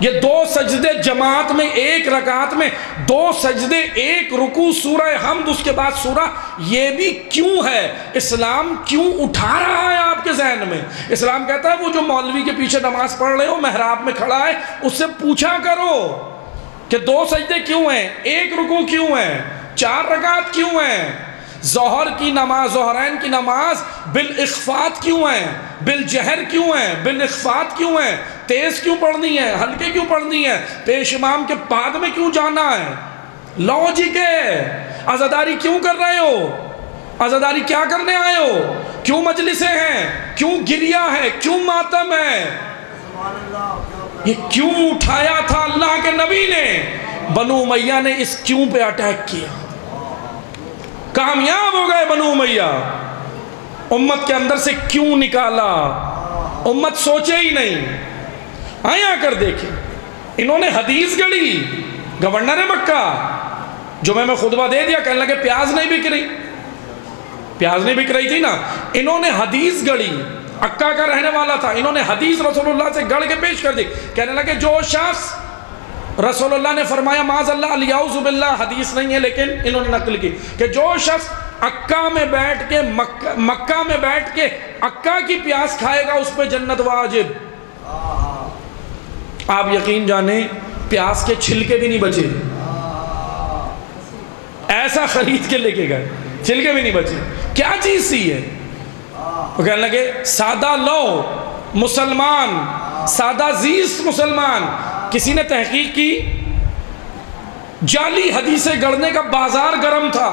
یہ 2 سجدے جماعت میں، ایک رکعت میں 2 سجدے، ایک رکوع، سورہ حمد، اس کے بعد سورہ، یہ بھی کیوں ہے؟ اسلام کیوں اٹھا رہا ہے آپ کے ذہن میں؟ اسلام کہتا ہے وہ جو مولوی کے پیچھے نماز پڑھ رہے ہو، محراب میں کھڑا ہے، اس سے پوچھا کرو کہ 2 سجدے کیوں ہیں، ایک رکوع کیوں ہے، 4 رکعت کیوں ہیں، ظہر کی نماز، ظہرین کی نماز بالاخفات کیوں ہے، بالجہر کیوں ہے، بالاخفات کیوں ہے، تیز کیوں پڑھنی ہے، ہلکے کیوں پڑھنی ہے، پیش امام کے بعد میں کیوں جانا ہے؟ لاجک ہے۔ عزاداری کیوں کر رہے ہو؟ عزاداری کیا کرنے آئے ہو؟ کیوں مجلسیں ہیں؟ کیوں گریہ ہے؟ کیوں ماتم ہے؟ یہ کیوں اٹھایا تھا اللہ کے نبی نے؟ بنو امیہ نے اس کیوں پہ اٹیک کیا، کامیاب ہو گئے بنو امیہ، امت کے اندر سے کیوں نکالا؟ امت سوچے ہی نہیں، آئیں آ کر دیکھیں، انہوں نے حدیث گڑی، گورنر مکہ جمعہ میں خطبہ دے دیا، کہنے لگے پیاز نہیں بک رہی، پیاز نہیں بک رہی تھی نا، انہوں نے حدیث گڑی، عکا کا رہنے والا تھا، انہوں نے حدیث رسول اللہ سے گڑ کے پیش کر دی، کہنے لگے جو شخص، رسول اللہ نے فرمایا معاذ اللہ الیعوذ باللہ، حدیث نہیں ہے لیکن انہوں نے نقل کی، کہ جو شخص عکا میں بیٹھ کے مکہ میں بیٹھ کے عکا کی پیاز کھائے گا اس پہ جنت واجب۔ آپ یقین جانیں پیاز کے چھلکے بھی نہیں بچے، ایسا خرید کے لے کے گئے، چھلکے بھی نہیں بچے۔ کیا چیز سی ہے؟ وہ کہنے لگے سادہ لو مسلمان، سادہ زیست مسلمان، کسی نے تحقیق کی، جعلی حدیثیں گڑنے کا بازار گرم تھا،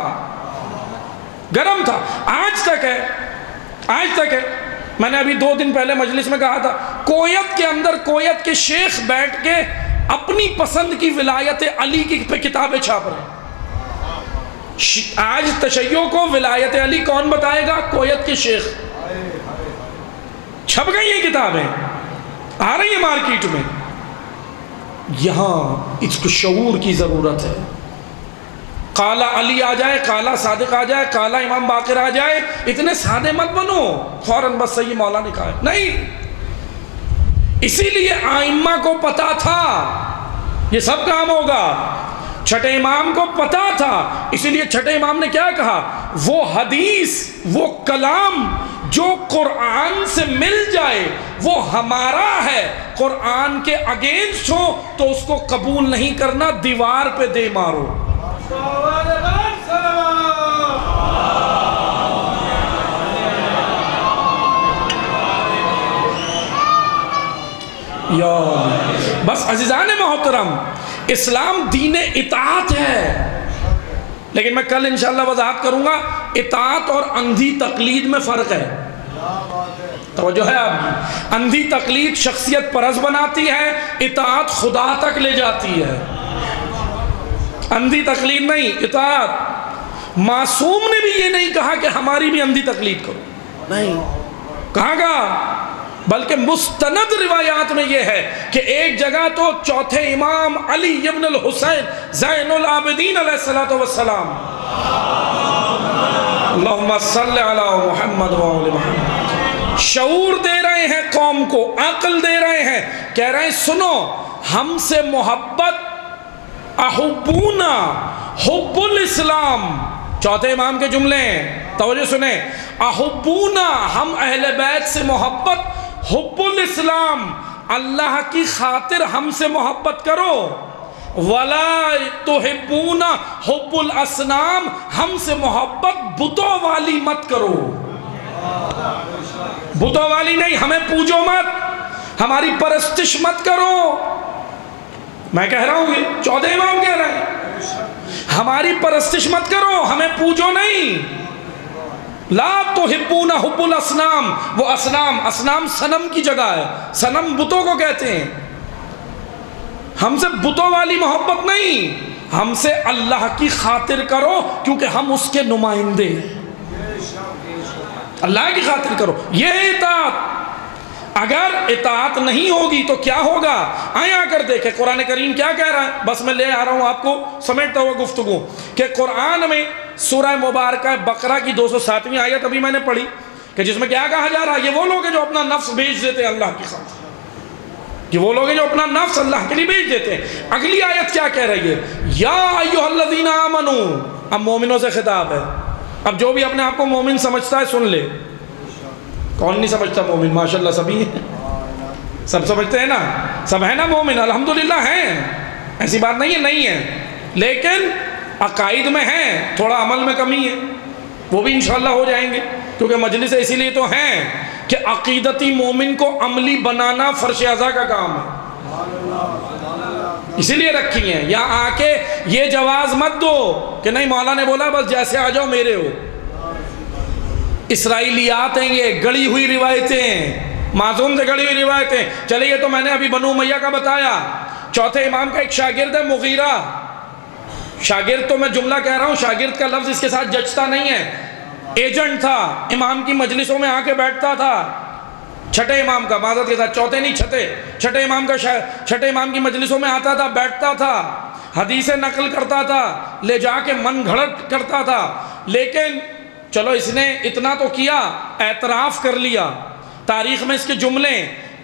گرم تھا، آج تک ہے، آج تک ہے۔ میں نے ابھی 2 دن پہلے مجلس میں کہا تھا، کویت کے اندر کویت کے شیخ بیٹھ کے اپنی پسند کی ولایت علی کی پہ کتابیں چھاپ رہے ہیں۔ آج تشیع کو ولایت علی کون بتائے گا؟ کویت کے شیخ۔ چھپ گئی یہ کتابیں، آ رہی ہیں مارکیٹ میں۔ یہاں اس کو شعور کی ضرورت ہے۔ قالا علی آ جائے، قالا صادق آ جائے، قالا امام باقر آ جائے، اتنے سادے مت بنو فوراً بس صحیح مولا نے کہا ہے، نہیں۔ اسی لیے آئمہ کو پتا تھا یہ سب کام ہوگا، چھٹے امام کو پتا تھا، اسی لیے چھٹے امام نے کیا کہا؟ وہ حدیث، وہ کلام جو قرآن سے مل جائے وہ ہمارا ہے، قرآن کے اگینسٹ ہو تو اس کو قبول نہیں کرنا، دیوار پہ دے مارو۔ یا بس عزیزان محترم، اسلام دین اطاعت ہے، لیکن میں کل انشاءاللہ وضاحت کروں گا اطاعت اور اندھی تقلید میں فرق ہے۔ توجہ ہے آپ کی؟ اندھی تقلید شخصیت پرست بناتی ہے، اطاعت خدا تک لے جاتی ہے۔ اندھی تقلید نہیں، اطاعت۔ معصوم نے بھی یہ نہیں کہا کہ ہماری بھی اندھی تقلید کرو، نہیں کہا گا بلکہ مستند روایات میں یہ ہے کہ ایک جگہ تو چوتھے امام علی ابن الحسین زین العابدین علیہ السلام، اللہم صلی علی محمد و آل محمد، شعور دے رہے ہیں قوم کو، عقل دے رہے ہیں، کہہ رہے ہیں سنو ہم سے محبت، احبونا حب الاسلام، چوتھے امام کے جملے ہیں، توجہ سنیں، احبونا ہم اہل بیت سے محبت، حب الاسلام اللہ کی خاطر ہم سے محبت کرو، ولا تحبون حب الاسنام ہم سے محبت بتوں والی مت کرو، بتوں والی نہیں، ہمیں پوجو مت، ہماری پرستش مت کرو۔ میں کہہ رہا ہوں یہ چوتھے امام کہہ رہے ہیں ہماری پرستش مت کرو، ہمیں پوجو نہیں، لا تحبون حب الاسنام، وہ اسنام صنم کی جگہ ہے، صنم بتوں کو کہتے ہیں، ہم سے بتوں والی محبت نہیں، ہم سے اللہ کی خاطر کرو کیونکہ ہم اس کے نمائندے ہیں، اللہ کی خاطر کرو، یہ اطاعت۔ اگر اطاعت نہیں ہوگی تو کیا ہوگا؟ آئیں آ کر دیکھیں قرآن کریم کیا کہہ رہا ہے، بس میں لے آ رہا ہوں آپ کو سمیٹتا ہوا گفتگو، کہ قرآن میں سورہ مبارکہ بقرہ کی 207ویں آیت ابھی میں نے پڑھی کہ جس میں کیا کہا جا رہا ہے، یہ وہ لوگ ہیں جو اپنا نفس بیچ دیتے ہیں اللہ کی خاطر، یہ وہ لوگ ہیں جو اپنا نفس اللہ کے لیے بیچ دیتے ہیں۔ اگلی آیت کیا کہہ رہی ہے؟ یا ایھا الذین آمنوا، اب مومنوں سے خطاب ہے، اب جو بھی اپنے آپ کو مومن سمجھتا ہے سن لے، کون نہیں سمجھتا مومن؟ ماشاءاللہ سبھی ہیں، سب سمجھتے ہیں نا، سب ہیں نا مومن، الحمدللہ ہیں، ایسی بات نہیں ہے نہیں ہے، لیکن عقائد میں ہیں، تھوڑا عمل میں کمی ہے، وہ بھی انشاءاللہ ہو جائیں گے، کیونکہ مجلس اسی لیے تو ہیں کہ عقیدتی مومن کو عملی بنانا فرش اعضاء کا کام ہے، اسی لیے رکھی ہیں، یہاں آ کے یہ جواز مت دو کہ نہیں مولا نے بولا بس جیسے آ جاؤ میرے ہو، اسرائیلیات ہیں، یہ گڑی ہوئی روایتیں ہیں، معصوم سے گڑی ہوئی روایتیں۔ چلے یہ تو میں نے ابھی بنو امیہ کا بتایا، چوتھے امام کا ایک شاگرد ہے مغیرہ، شاگرد تو میں جملہ کہہ رہا ہوں، شاگرد کا لفظ اس کے ساتھ جچتا نہیں ہے، ایجنٹ تھا، امام کی مجلسوں میں آ کے بیٹھتا تھا، چھٹے امام کا، معذرت کے ساتھ چوتھے نہیں چھٹے امام کا، چھٹے امام کی مجلسوں میں آتا تھا، بیٹھتا تھا، حدیثیں نقل کرتا تھا، لے جا کے من گھڑت کرتا تھا، لیکن چلو اس نے اتنا تو کیا، اعتراف کر لیا، تاریخ میں اس کے جملے،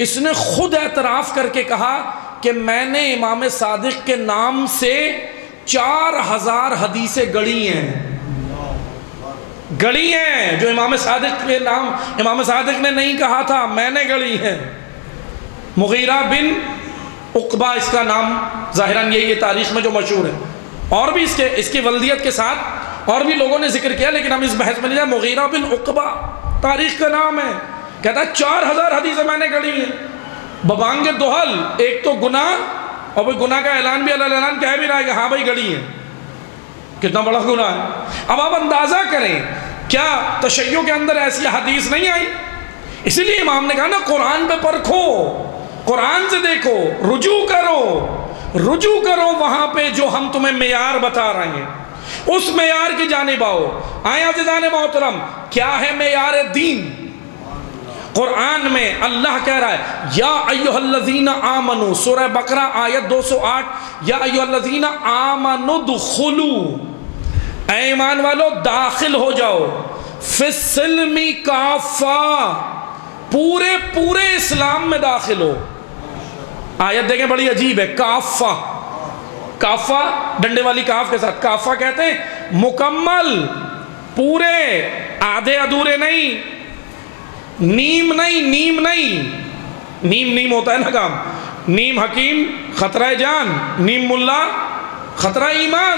اس نے خود اعتراف کر کے کہا کہ میں نے امام صادق کے نام سے 4000 حدیثیں گڑی ہیں جو امام صادق کے نام امام صادق نے نہیں کہا تھا، میں نے گڑی ہیں۔ مغیرہ بن عقبہ اس کا نام، ظاہراً یہ تاریخ میں جو مشہور ہے، اور بھی اس کی ولدیت کے ساتھ اور بھی لوگوں نے ذکر کیا، لیکن ہم اس بحث میں نہیں جائیں۔ مغیرہ بن عقبہ تاریخ کا نام ہے، کہتا ہے 4000 حدیثیں میں نے گڑی ہیں، ببانگ دہل، ایک تو گناہ، اور وہ گناہ کا اعلان بھی اللہ اعلان کہہ بھی رہا ہے کہ ہاں بھائی گڑی ہے، کتنا بڑا گناہ ہے۔ اب آپ اندازہ کریں کیا تشیع کے اندر ایسی حدیث نہیں آئی؟ اسی لیے امام نے کہا نا قرآن پہ پرکھو، قرآن سے دیکھو، رجوع کرو وہاں پہ جو ہم تمہیں معیار بتا رہے ہیں، اس معیار کی جانب آؤ۔ آئیں عزیزان محترم، کیا ہے معیار دین؟ قرآن میں اللہ کہہ رہا ہے یا ایھا الذین آمنوا، سورہ بقرہ آیت 208، یا ایھا الذین آمنوا ادخلوا، اے ایمان والو داخل ہو جاؤ، فی السلم کافہ، پورے اسلام میں داخل ہو۔ آیت دیکھیں بڑی عجیب ہے، کافہ، کافہ ڈنڈے والی کاف کے ساتھ، کافہ کہتے ہیں مکمل، پورے، آدھے ادھورے نہیں، نیم نیم ہوتا ہے نا کام، نیم حکیم خطرہ جان، نیم ملا خطرہ ایمان،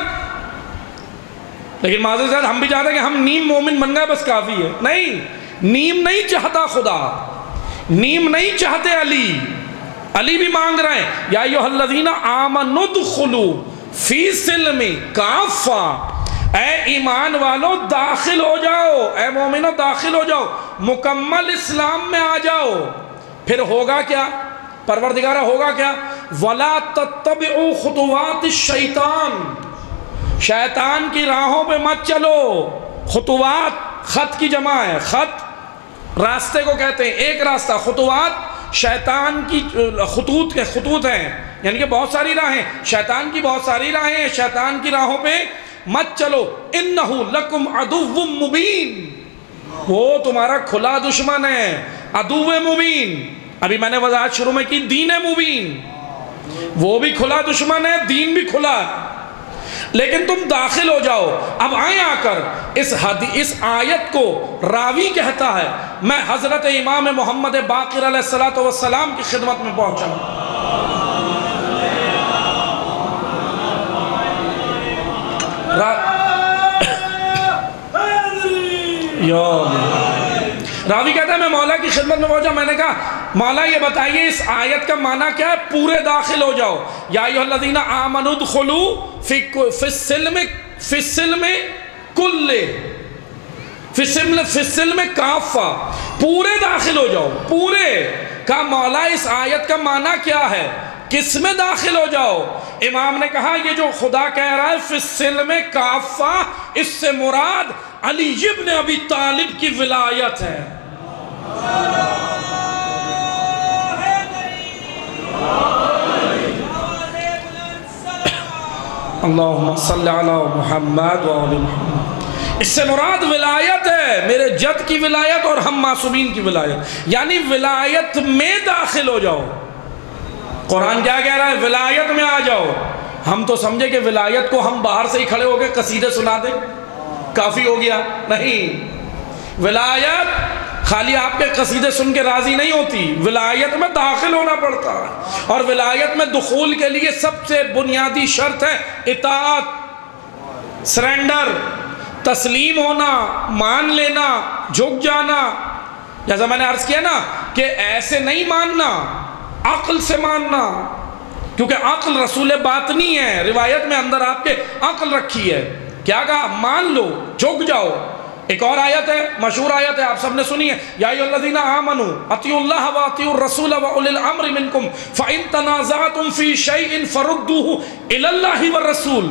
لیکن معذرت سے ہم بھی چاہتے ہیں کہ ہم نیم مومن بن گئے بس کافی ہے، نہیں، نیم نہیں چاہتا خدا، نیم نہیں چاہتے علی بھی مانگ رہے ہیں یا ایھا الذین آمنوا ادخلوا فی السلم کافہ، اے ایمان والو داخل ہو جاؤ، اے مومنو داخل ہو جاؤ، مکمل اسلام میں آ جاؤ۔ پھر ہوگا کیا؟ پروردگارہ ہوگا کیا؟ وَلَا تَتَّبِعُوا خُطُوَاتِ الشَّيْطَانِ، شیطان کی راہوں پہ مت چلو۔ خطوات خط کی جمع ہے، خط راستے کو کہتے ہیں، ایک راستہ۔ خطوات شیطان کی خطوط ہیں، یعنی کہ بہت ساری راہیں، شیطان کی بہت ساری راہیں ہیں، شیطان کی راہوں پہ مت چلو۔ انہو لکم عدو مبین، وہ تمہارا کھلا دشمن ہے، عدو مبین۔ ابھی میں نے وضاحت شروع میں کی، دین مبین، وہ بھی کھلا دشمن ہے، دین بھی کھلا ہے، لیکن تم داخل ہو جاؤ۔ اب آئیں آ کر اس آیت کو راوی کہتا ہے، میں حضرت امام محمد باقر علیہ السلام کی خدمت میں پہنچا ہوں۔ راوی کہتا ہے میں مولا کی خدمت میں پہنچا، میں نے کہا مولا یہ بتائیے اس آیت کا معنی کیا ہے؟ پورے داخل ہو جاؤ، یا ایھا الذین آمنوا ادخلوا فی السلم کافہ، پورے داخل ہو جاؤ، پورے۔ کہا مولا اس آیت کا معنی کیا ہے، کس میں داخل ہو جاؤ؟ امام نے کہا یہ جو خدا کہہ رہا ہے فی السلم کافہ، اس سے مراد علی ابن ابی طالب کی ولایت ہے۔ اللہم صلی علی محمد و آل محمد۔ اس سے مراد ولایت ہے، میرے جد کی ولایت اور ہم معصومین کی ولایت، یعنی ولایت میں داخل ہو جاؤ۔ قرآن کیا کہہ رہا ہے؟ ولایت میں آ جاؤ۔ ہم تو سمجھے کہ ولایت کو ہم باہر سے ہی کھڑے ہو کے قصیدے سنا دیں کافی ہو گیا، نہیں، ولایت خالی آپ کے قصیدے سن کے راضی نہیں ہوتی، ولایت میں داخل ہونا پڑتا ہے، اور ولایت میں دخول کے لیے سب سے بنیادی شرط ہے اطاعت، سرنڈر، تسلیم ہونا، مان لینا، جھک جانا۔ جیسا میں نے عرض کیا نا کہ ایسے نہیں ماننا، عقل سے ماننا، کیونکہ عقل رسول باطنی ہے، روایت میں اندر آپ کے عقل رکھی ہے۔ کیا کہا؟ مان لو، جھک جاؤ۔ ایک اور آیت ہے، مشہور آیت ہے، آپ سب نے سنی ہے، یا ایھا الذین آمنوا اطیعوا اللہ واطیعوا الرسول واولی الامر منکم فان تنازعتم فی شیء فردوہ الی اللہ والرسول۔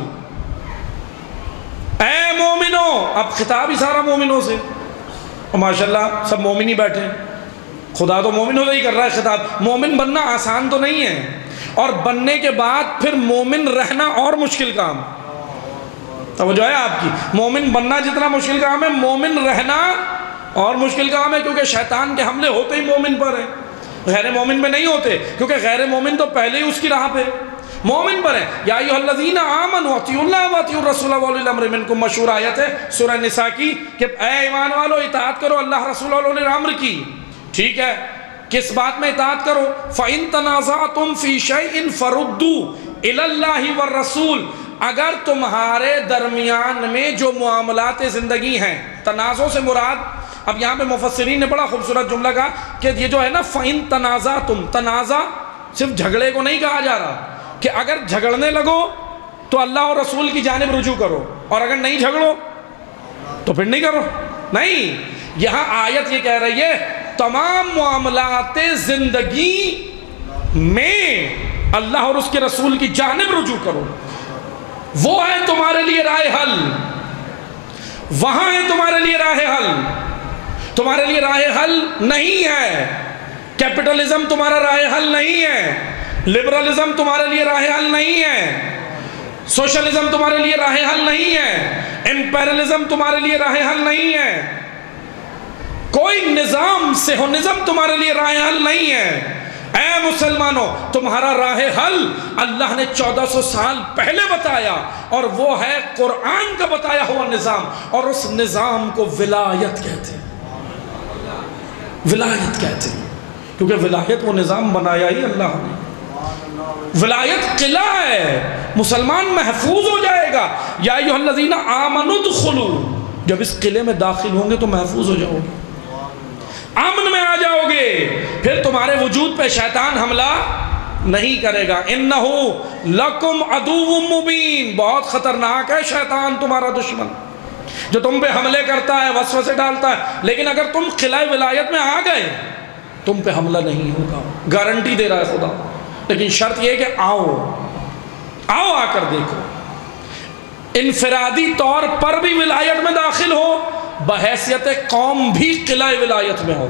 اے مومنو، اب خطاب ہی سارا مومنوں سے، اور ماشاءاللہ سب مومن ہی بیٹھے ہیں، خدا تو مومنوں سے ہی کر رہا ہے خطاب۔ مومن بننا آسان تو نہیں ہے، اور بننے کے بعد پھر مومن رہنا اور مشکل کام۔ توجہ ہے آپ کی؟ مومن بننا جتنا مشکل کام ہے، مومن رہنا اور مشکل کام ہے، کیونکہ شیطان کے حملے ہوتے ہی مومن پر ہیں، غیر مومن میں نہیں ہوتے، کیونکہ غیر مومن تو پہلے ہی اس کی راہ پہ، مومن پر ہے۔ یا ایھا الذین آمنوا اطیعوا اللہ واطیعوا الرسول واولی الامر منکم، مشہور آیت ہے سورہ نساء کی کہ اے ایمان والو اطاعت کرو اللہ رسول اور اولی الامر کی۔ ٹھیک ہے، کس بات میں اطاعت کرو؟ فَإِن تَنَازَعْتُمْ فِي شَيْءٍ فَرُدُّوا إِلَى اللَّهِ وَالرَّسُولِ، اگر تمہارے درمیان میں جو معاملات زندگی ہیں، تنازع سے مراد، اب یہاں پہ مفسرین نے بڑا خوبصورت جملہ کہا کہ یہ جو ہے نا فَإِن تَنَازَعْتُمْ، تنازع صرف جھگڑے کو نہیں کہا جا رہا کہ اگر جھگڑنے لگو تو اللہ اور رسول کی جانب رجوع کرو، اور اگر نہیں جھگڑو تو پھر نہیں کرو، نہیں۔ یہاں آیت یہ کہہ رہی ہے تمام معاملات زندگی میں اللہ اور اس کے رسول کی جانب رجوع کرو، وہ ہے تمہارے لیے راہ حل، وہاں ہے تمہارے لیے راہ حل۔ تمہارے لیے راہ حل نہیں ہے کیپٹلزم، تمہارا راہ حل نہیں ہے لبرلزم، تمہارے لیے راہ حل نہیں ہے سوشلزم، تمہارے لیے راہ حل نہیں ہے امپیرلزم، تمہارے لیے راہ حل نہیں ہے کوئی نظام صہیونزم، تمہارے لیے راہ حل نہیں ہے۔ اے مسلمانوں، تمہارا راہ حل اللہ نے 1400 سال پہلے بتایا، اور وہ ہے قرآن کا بتایا ہوا نظام، اور اس نظام کو ولایت کہتے ہیں، ولایت کہتے ہیں، کیونکہ ولایت وہ نظام بنایا ہی اللہ نے۔ ولایت قلعہ ہے، مسلمان محفوظ ہو جائے گا۔ یا ایھا الذین آمنوا ادخلوا، جب اس قلعے میں داخل ہوں گے تو محفوظ ہو جاؤ گے، امن میں آ جاؤ گے، پھر تمہارے وجود پہ شیطان حملہ نہیں کرے گا۔ انہو لکم عدو مبین، بہت خطرناک ہے شیطان تمہارا دشمن، جو تم پہ حملے کرتا ہے، وسوسے ڈالتا ہے، لیکن اگر تم قلعہ ولایت میں آ گئے تم پہ حملہ نہیں ہوگا، گارنٹی دے رہا ہے خدا۔ لیکن شرط یہ کہ آؤ آؤ، آ کر دیکھو، انفرادی طور پر بھی ولایت میں داخل ہو، بحیثیت قوم بھی قلعہ ولایت میں ہو،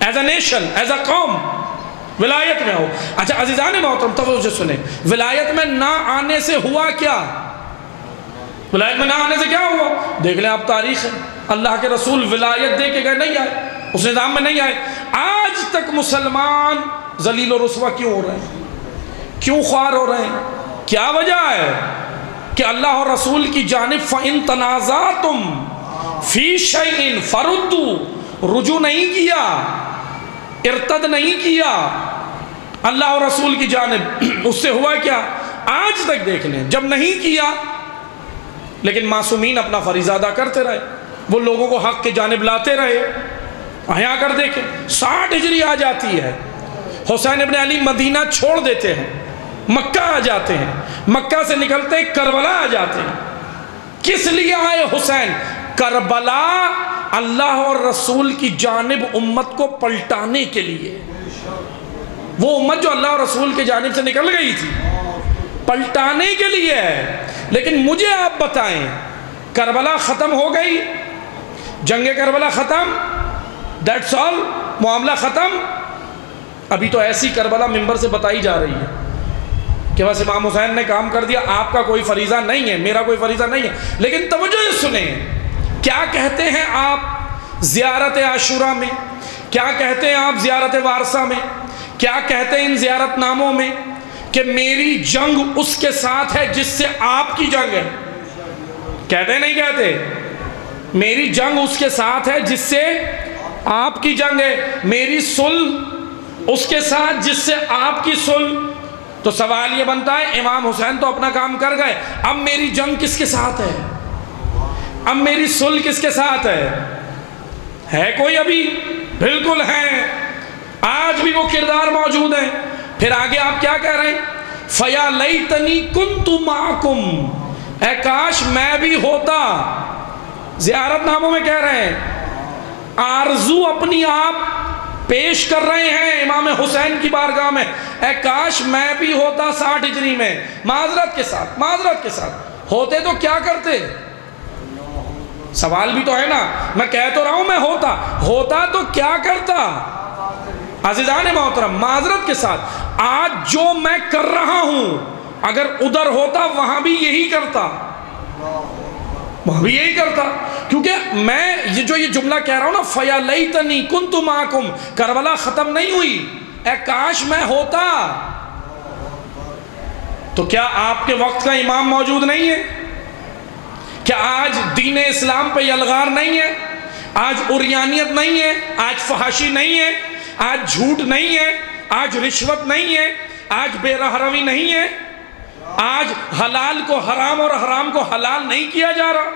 as a nation, as a قوم ولایت میں ہو۔ اچھا عزیزان محترم توجہ سنیں، ولایت میں نہ آنے سے ہوا کیا؟ ولایت میں نہ آنے سے کیا ہوا؟ دیکھ لیں آپ تاریخ ہے، اللہ کے رسول ولایت دے کے گئے، نہیں آئے، اس نظام میں نہیں آئے۔ آج تک مسلمان ذلیل و رسوا کیوں ہو رہے ہیں؟ کیوں خوار ہو رہے ہیں؟ کیا وجہ ہے کہ اللہ اور رسول کی جانب فَإِن تَنَازَعْتُمْ فِي شَيْءٍ فَرُدُّوا، رجوع نہیں کیا، ارتد نہیں کیا اللہ اور رسول کی جانب، اس سے ہوا کیا؟ آج تک دیکھ لیں، جب نہیں کیا لیکن معصومین اپنا فریضہ ادا کرتے رہے، وہ لوگوں کو حق کی جانب لاتے رہے۔ یہاں کر دیکھیں 60 ہجری آ جاتی ہے، حسین ابن علی مدینہ چھوڑ دیتے ہیں، مکہ آ جاتے ہیں، مکہ سے نکلتے ہیں کربلا آ جاتے ہیں۔ کس لیے آئے حسین؟ کربلا اللہ اور رسول کی جانب امت کو پلٹانے کے لیے، وہ امت جو اللہ اور رسول کی جانب سے نکل گئی تھی پلٹانے کے لیے ہے۔ لیکن مجھے آپ بتائیں، کربلا ختم ہو گئی، جنگ کربلا ختم، دیٹس آل، معاملہ ختم؟ ابھی تو ایسی کربلا منبر سے بتائی جا رہی ہے کہ بس امام حسین نے کام کر دیا، آپ کا کوئی فریضہ نہیں ہے، میرا کوئی فریضہ نہیں ہے۔ لیکن توجہ سنیں، کیا کہتے ہیں آپ زیارت عاشورہ میں، کیا کہتے ہیں آپ زیارت وارثہ میں، کیا کہتے ہیں ان زیارت ناموں میں کہ میری جنگ اس کے ساتھ ہے جس سے آپ کی جنگ ہے؟ کہتے نہیں کہتے؟ میری جنگ اس کے ساتھ ہے جس سے آپ کی جنگ ہے، میری صلح اس کے ساتھ جس سے آپ کی صلح۔ تو سوال یہ بنتا ہے، امام حسین تو اپنا کام کر گئے، اب میری جنگ کس کے ساتھ ہے؟ اب میری صلح کس کے ساتھ ہے کوئی ابھی؟ بالکل ہے، آج بھی وہ کردار موجود ہیں۔ پھر آگے آپ کیا کہہ رہے ہیں؟ فَيَا لَيْتَنِي كُنْتُ مَعَكُمْ، اے کاش میں بھی ہوتا۔ زیارت ناموں میں کہہ رہے ہیں، آرزو اپنی آپ پیش کر رہے ہیں امام حسین کی بارگاہ میں، اے کاش میں بھی ہوتا 60 ہجری میں۔ معذرت کے ساتھ ہوتے تو کیا کرتے؟ سوال بھی تو ہے نا، میں کہہ تو رہا ہوں میں ہوتا تو کیا کرتا؟ عزیزان محترم معذرت کے ساتھ، آج جو میں کر رہا ہوں اگر ادھر ہوتا وہاں بھی یہی کرتا، کیونکہ میں یہ جملہ کہہ رہا ہوں نا، فَيَا لَيْتَنِي كُنْتُ مَعَكُمْ، کربلا ختم نہیں ہوئی، اے کاش میں ہوتا۔ تو کیا آپ کے وقت کا امام موجود نہیں ہے؟ کیا آج دین اسلام پہ یلغار نہیں ہے؟ آج عریانیت نہیں ہے؟ آج فحاشی نہیں ہے؟ آج جھوٹ نہیں ہے؟ آج رشوت نہیں ہے؟ آج بے رحروی نہیں ہے؟ آج حلال کو حرام اور حرام کو حلال نہیں کیا جا رہا؟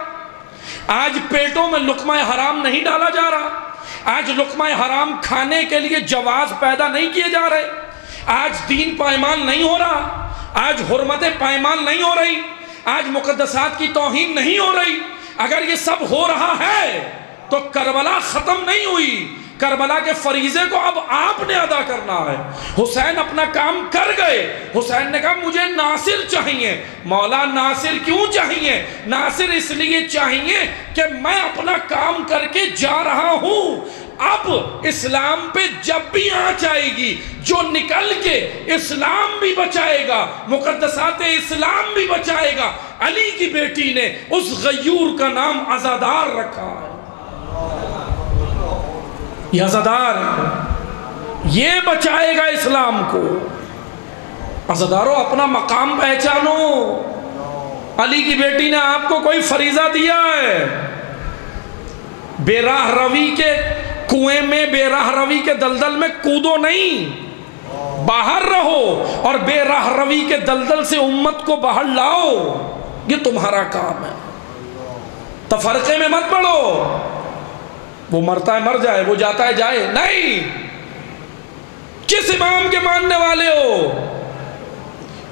آج پیٹوں میں لقمہ حرام نہیں ڈالا جا رہا؟ آج لقمہ حرام کھانے کے لیے جواز پیدا نہیں کیے جا رہے؟ آج دین پائمال نہیں ہو رہا؟ آج حرمتیں پائمال نہیں ہو رہی؟ آج مقدسات کی توہین نہیں ہو رہی؟ اگر یہ سب ہو رہا ہے تو کربلا ختم نہیں ہوئی، کربلا کے فریضے کو اب آپ نے ادا کرنا ہے۔ حسین اپنا کام کر گئے، حسین نے کہا مجھے ناصر چاہیے۔ مولا ناصر کیوں چاہیے؟ ناصر اس لیے چاہیے کہ میں اپنا کام کر کے جا رہا ہوں، اب اسلام پہ جب بھی آنچ آئے گی جو نکل کے اسلام بھی بچائے گا، مقدسات اسلام بھی بچائے گا۔ علی کی بیٹی نے اس غیور کا نام عزادار رکھا ہے، یہ عزادار ہے، یہ بچائے گا اسلام کو۔ عزاداروں اپنا مقام پہچانو، علی کی بیٹی نے آپ کو کوئی فریضہ دیا ہے، بے راہ روی کے کنویں میں، بے راہ روی کے دلدل میں کودو نہیں، باہر رہو اور بے راہ روی کے دلدل سے امت کو باہر لاؤ، یہ تمہارا کام ہے۔ تفرقے میں مت پڑو، وہ مرتا ہے مر جائے، وہ جاتا ہے جائے، نہیں۔ کس امام کے ماننے والے ہو؟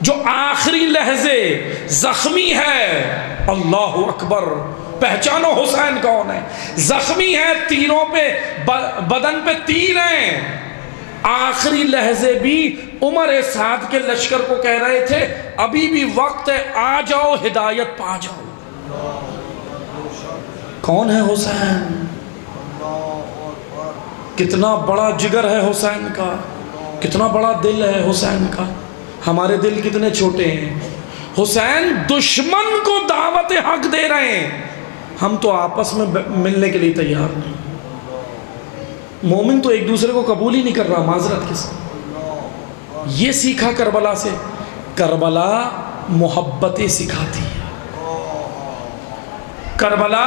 جو آخری لحظے زخمی ہے، اللہ اکبر، پہچانو حسین کون ہے، زخمی ہے، تیروں پہ بدن پہ تیر ہیں، آخری لحظے بھی عمر سعد کے لشکر کو کہہ رہے تھے ابھی بھی وقت ہے، آ جاؤ ہدایت پا جاؤ۔ کون ہے حسین؟ کتنا بڑا جگر ہے حسین کا، کتنا بڑا دل ہے حسین کا۔ ہمارے دل کتنے چھوٹے ہیں۔ حسین دشمن کو دعوت حق دے رہے ہیں، ہم تو آپس میں ملنے کے لیے تیار نہیں۔ مومن تو ایک دوسرے کو قبول ہی نہیں کر رہا، معذرت کے ساتھ۔ یہ سیکھا کربلا سے۔ کربلا محبتیں سکھاتی ہے، کربلا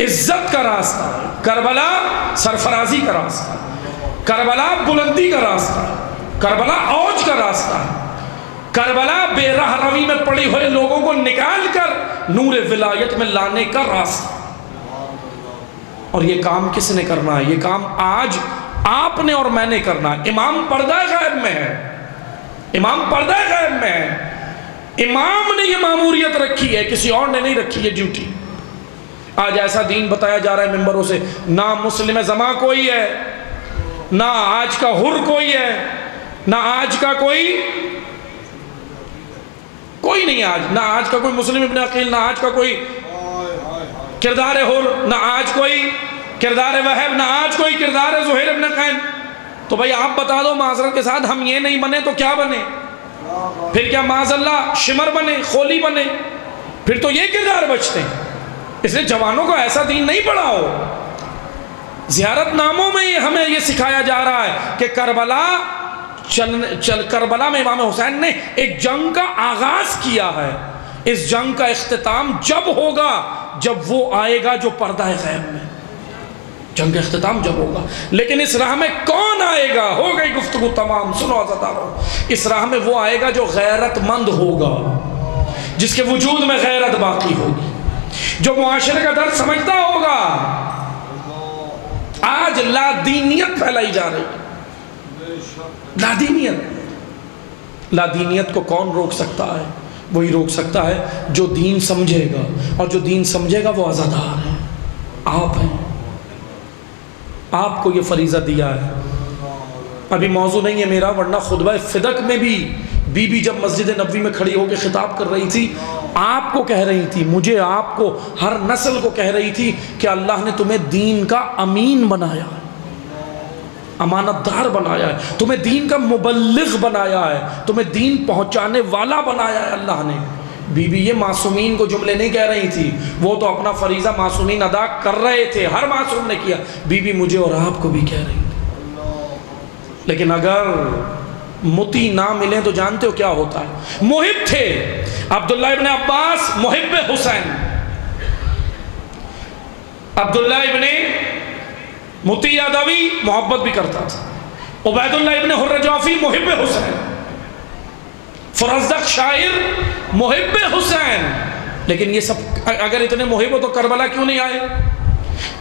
عزت کا راستہ ہے، کربلا سرفرازی کا راستہ ہے، کربلا بلندی کا راستہ ہے، کربلا اوج کا راستہ ہے، کربلا بے راہ روی میں پڑے ہوئے لوگوں کو نکال کر نور ولایت میں لانے کا راستہ۔ اور یہ کام کس نے کرنا ہے؟ یہ کام آج آپ نے اور میں نے کرنا ہے۔ امام پردہ غیب میں ہے، امام پردہ غیب میں ہے۔ امام نے یہ ماموریت رکھی ہے، کسی اور نے نہیں رکھی ہے ڈیوٹی۔ آج ایسا دین بتایا جا رہا ہے ممبروں سے، نہ مسلم زماں کوئی ہے، نہ آج کا حر کوئی ہے، نہ آج کا کوئی نہیں، نہ آج کا کوئی مسلم ابن عقیل، نہ آج کا کوئی کردار حر، نہ آج کوئی کردار وہب، نہ آج کوئی کردار زہیر ابن قین۔ تو بھائی آپ بتا دو معذرت کے ساتھ، ہم یہ نہیں بنے تو کیا بنے؟ پھر کیا معاذ اللہ شمر بنے، خولی بنے؟ پھر تو یہ کردار بچتے ہیں۔ اس لیے جوانوں کو ایسا دین نہیں پڑھاؤ۔ زیارت ناموں میں ہمیں یہ سکھایا جا رہا ہے کہ کربلا میں امام حسین نے ایک جنگ کا آغاز کیا ہے۔ اس جنگ کا اختتام جب ہوگا جب وہ آئے گا جو پردہ غیب میں، جنگ کا اختتام جب ہوگا۔ لیکن اس راہ میں کون آئے گا؟ ہو گئی گفتگو تمام، سنو عزیزانو۔ اس راہ میں وہ آئے گا جو غیرت مند ہوگا، جس کے وجود میں غیرت باقی ہوگی، جو معاشرے کا درد سمجھتا ہوگا۔ آج لادینیت پھیلائی جا رہی ہے، لادینیت کو کون روک سکتا ہے؟ وہی روک سکتا ہے جو دین سمجھے گا، اور جو دین سمجھے گا وہ عزادار ہے، آپ ہیں۔ آپ کو یہ فریضہ دیا ہے۔ ابھی موضوع نہیں ہے میرا، ورنہ خطبہ فدق میں بھی بی بی جب مسجد نبوی میں کھڑی ہو کے خطاب کر رہی تھی، آپ کو کہہ رہی تھی، مجھے، آپ کو، ہر نسل کو کہہ رہی تھی کہ اللہ نے تمہیں دین کا امین بنایا ہے، امانت دار بنایا ہے، تمہیں دین کا مبلغ بنایا ہے، تمہیں دین پہنچانے والا بنایا ہے اللہ نے۔ بی بی یہ معصومین کو جملے نہیں کہہ رہی تھی، وہ تو اپنا فریضہ معصومین ادا کر رہے تھے، ہر معصوم نے کیا۔ بی بی مجھے اور آپ کو بھی کہہ رہی تھی۔ لیکن اگر متی نہ ملیں تو جانتے ہو کیا ہوتا ہے؟ محب تھے عبداللہ ابن عباس، محب حسین، عبداللہ ابن متی یادوی محبت بھی کرتا تھا، عبید اللہ ابن حر جعفی محب حسین، فرزدق شاعر محب حسین۔ لیکن یہ سب اگر اتنے محب ہو تو کربلا کیوں نہیں آئے؟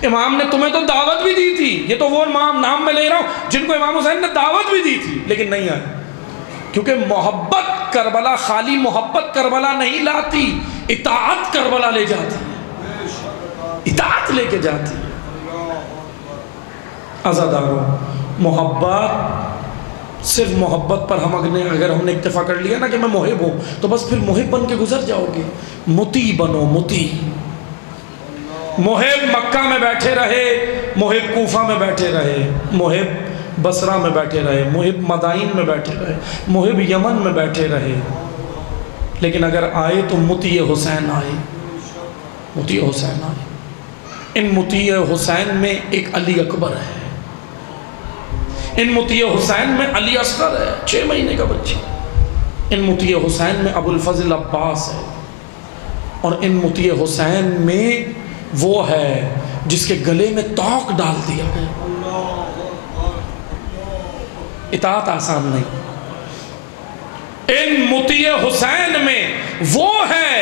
امام نے تمہیں تو دعوت بھی دی تھی، یہ تو وہ نام میں لے رہا ہوں جن کو امام حسین نے دعوت بھی دی تھی، لیکن نہیں آئے۔ کیونکہ محبت کربلا، خالی محبت کربلا نہیں لاتی، اطاعت کربلا لے جاتی ہے، اطاعت لے کے جاتی ہے۔ عزادارو، محبت، صرف محبت پر اگر ہم نے اکتفا کر لیا نا کہ میں محب ہوں، تو بس پھر محب بن کے گزر جاؤ گے۔ مطیع بنو، مطیع۔ محب مکہ میں بیٹھے رہے، محب کوفہ میں بیٹھے رہے، محب بصرہ میں بیٹھے رہے، محب مدائن میں بیٹھے رہے، محب یمن میں بیٹھے رہے، لیکن اگر آئے تو مطیع حسین آئے، مطیع حسین آئے۔ ان مطیع حسین میں ایک علی اکبر ہے، ان مطیع حسین میں علی اصغر ہے، 6 مہینے کا بچہ، ان مطیع حسین میں ابو الفضل عباس ہے، اور ان مطیع حسین میں وہ ہے جس کے گلے میں توق ڈال دیا گیا۔ اطاعت آسان نہیں۔ ان مطیع حسین میں وہ ہے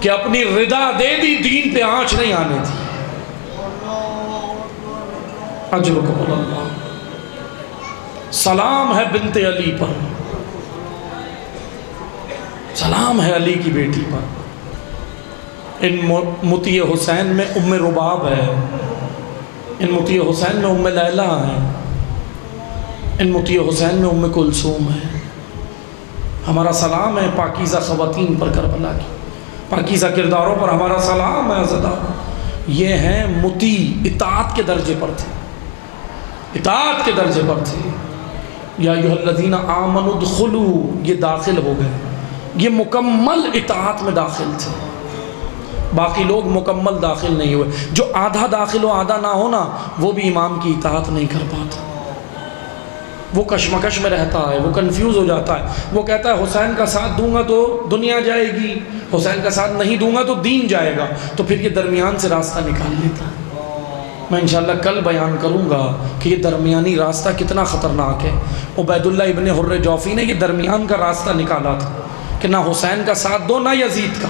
کہ اپنی رضا دے دی، دین پہ آنچ نہیں آنے دی۔ اجرکم اللہ، سلام ہے بنت علی پر، سلام ہے علی کی بیٹی پر۔ ان مطیع حسین میں ام رباب ہے، ان مطیع حسین میں ام لیلہ ہے، ان مطیع حسین میں ام کلثوم ہے۔ ہمارا سلام ہے پاکیزہ خواتین پر کربلا کی، پاکیزہ کرداروں پر ہمارا سلام ہے عزیزان۔ یہ ہیں مطیع، اطاعت کے درجے پر تھے، اطاعت کے درجے پر تھے۔ یا ایھا الذین آمنوا ادخلوا، یہ داخل ہو گئے، یہ مکمل اطاعت میں داخل تھے۔ باقی لوگ مکمل داخل نہیں ہوئے، جو آدھا داخل ہو آدھا نہ ہونا، وہ بھی امام کی اطاعت نہیں کر پاتا، وہ کشمکش میں رہتا ہے، وہ کنفیوز ہو جاتا ہے، وہ کہتا ہے حسین کا ساتھ دوں گا تو دنیا جائے گی، حسین کا ساتھ نہیں دوں گا تو دین جائے گا، تو پھر یہ درمیان سے راستہ نکال لیتا ہے۔ میں انشاءاللہ کل بیان کروں گا کہ یہ درمیانی راستہ کتنا خطرناک ہے۔ عبید اللہ ابن حر جوفی نے یہ درمیان کا راستہ نکالا تھا کہ نہ حسین کا ساتھ دو نہ یزید کا،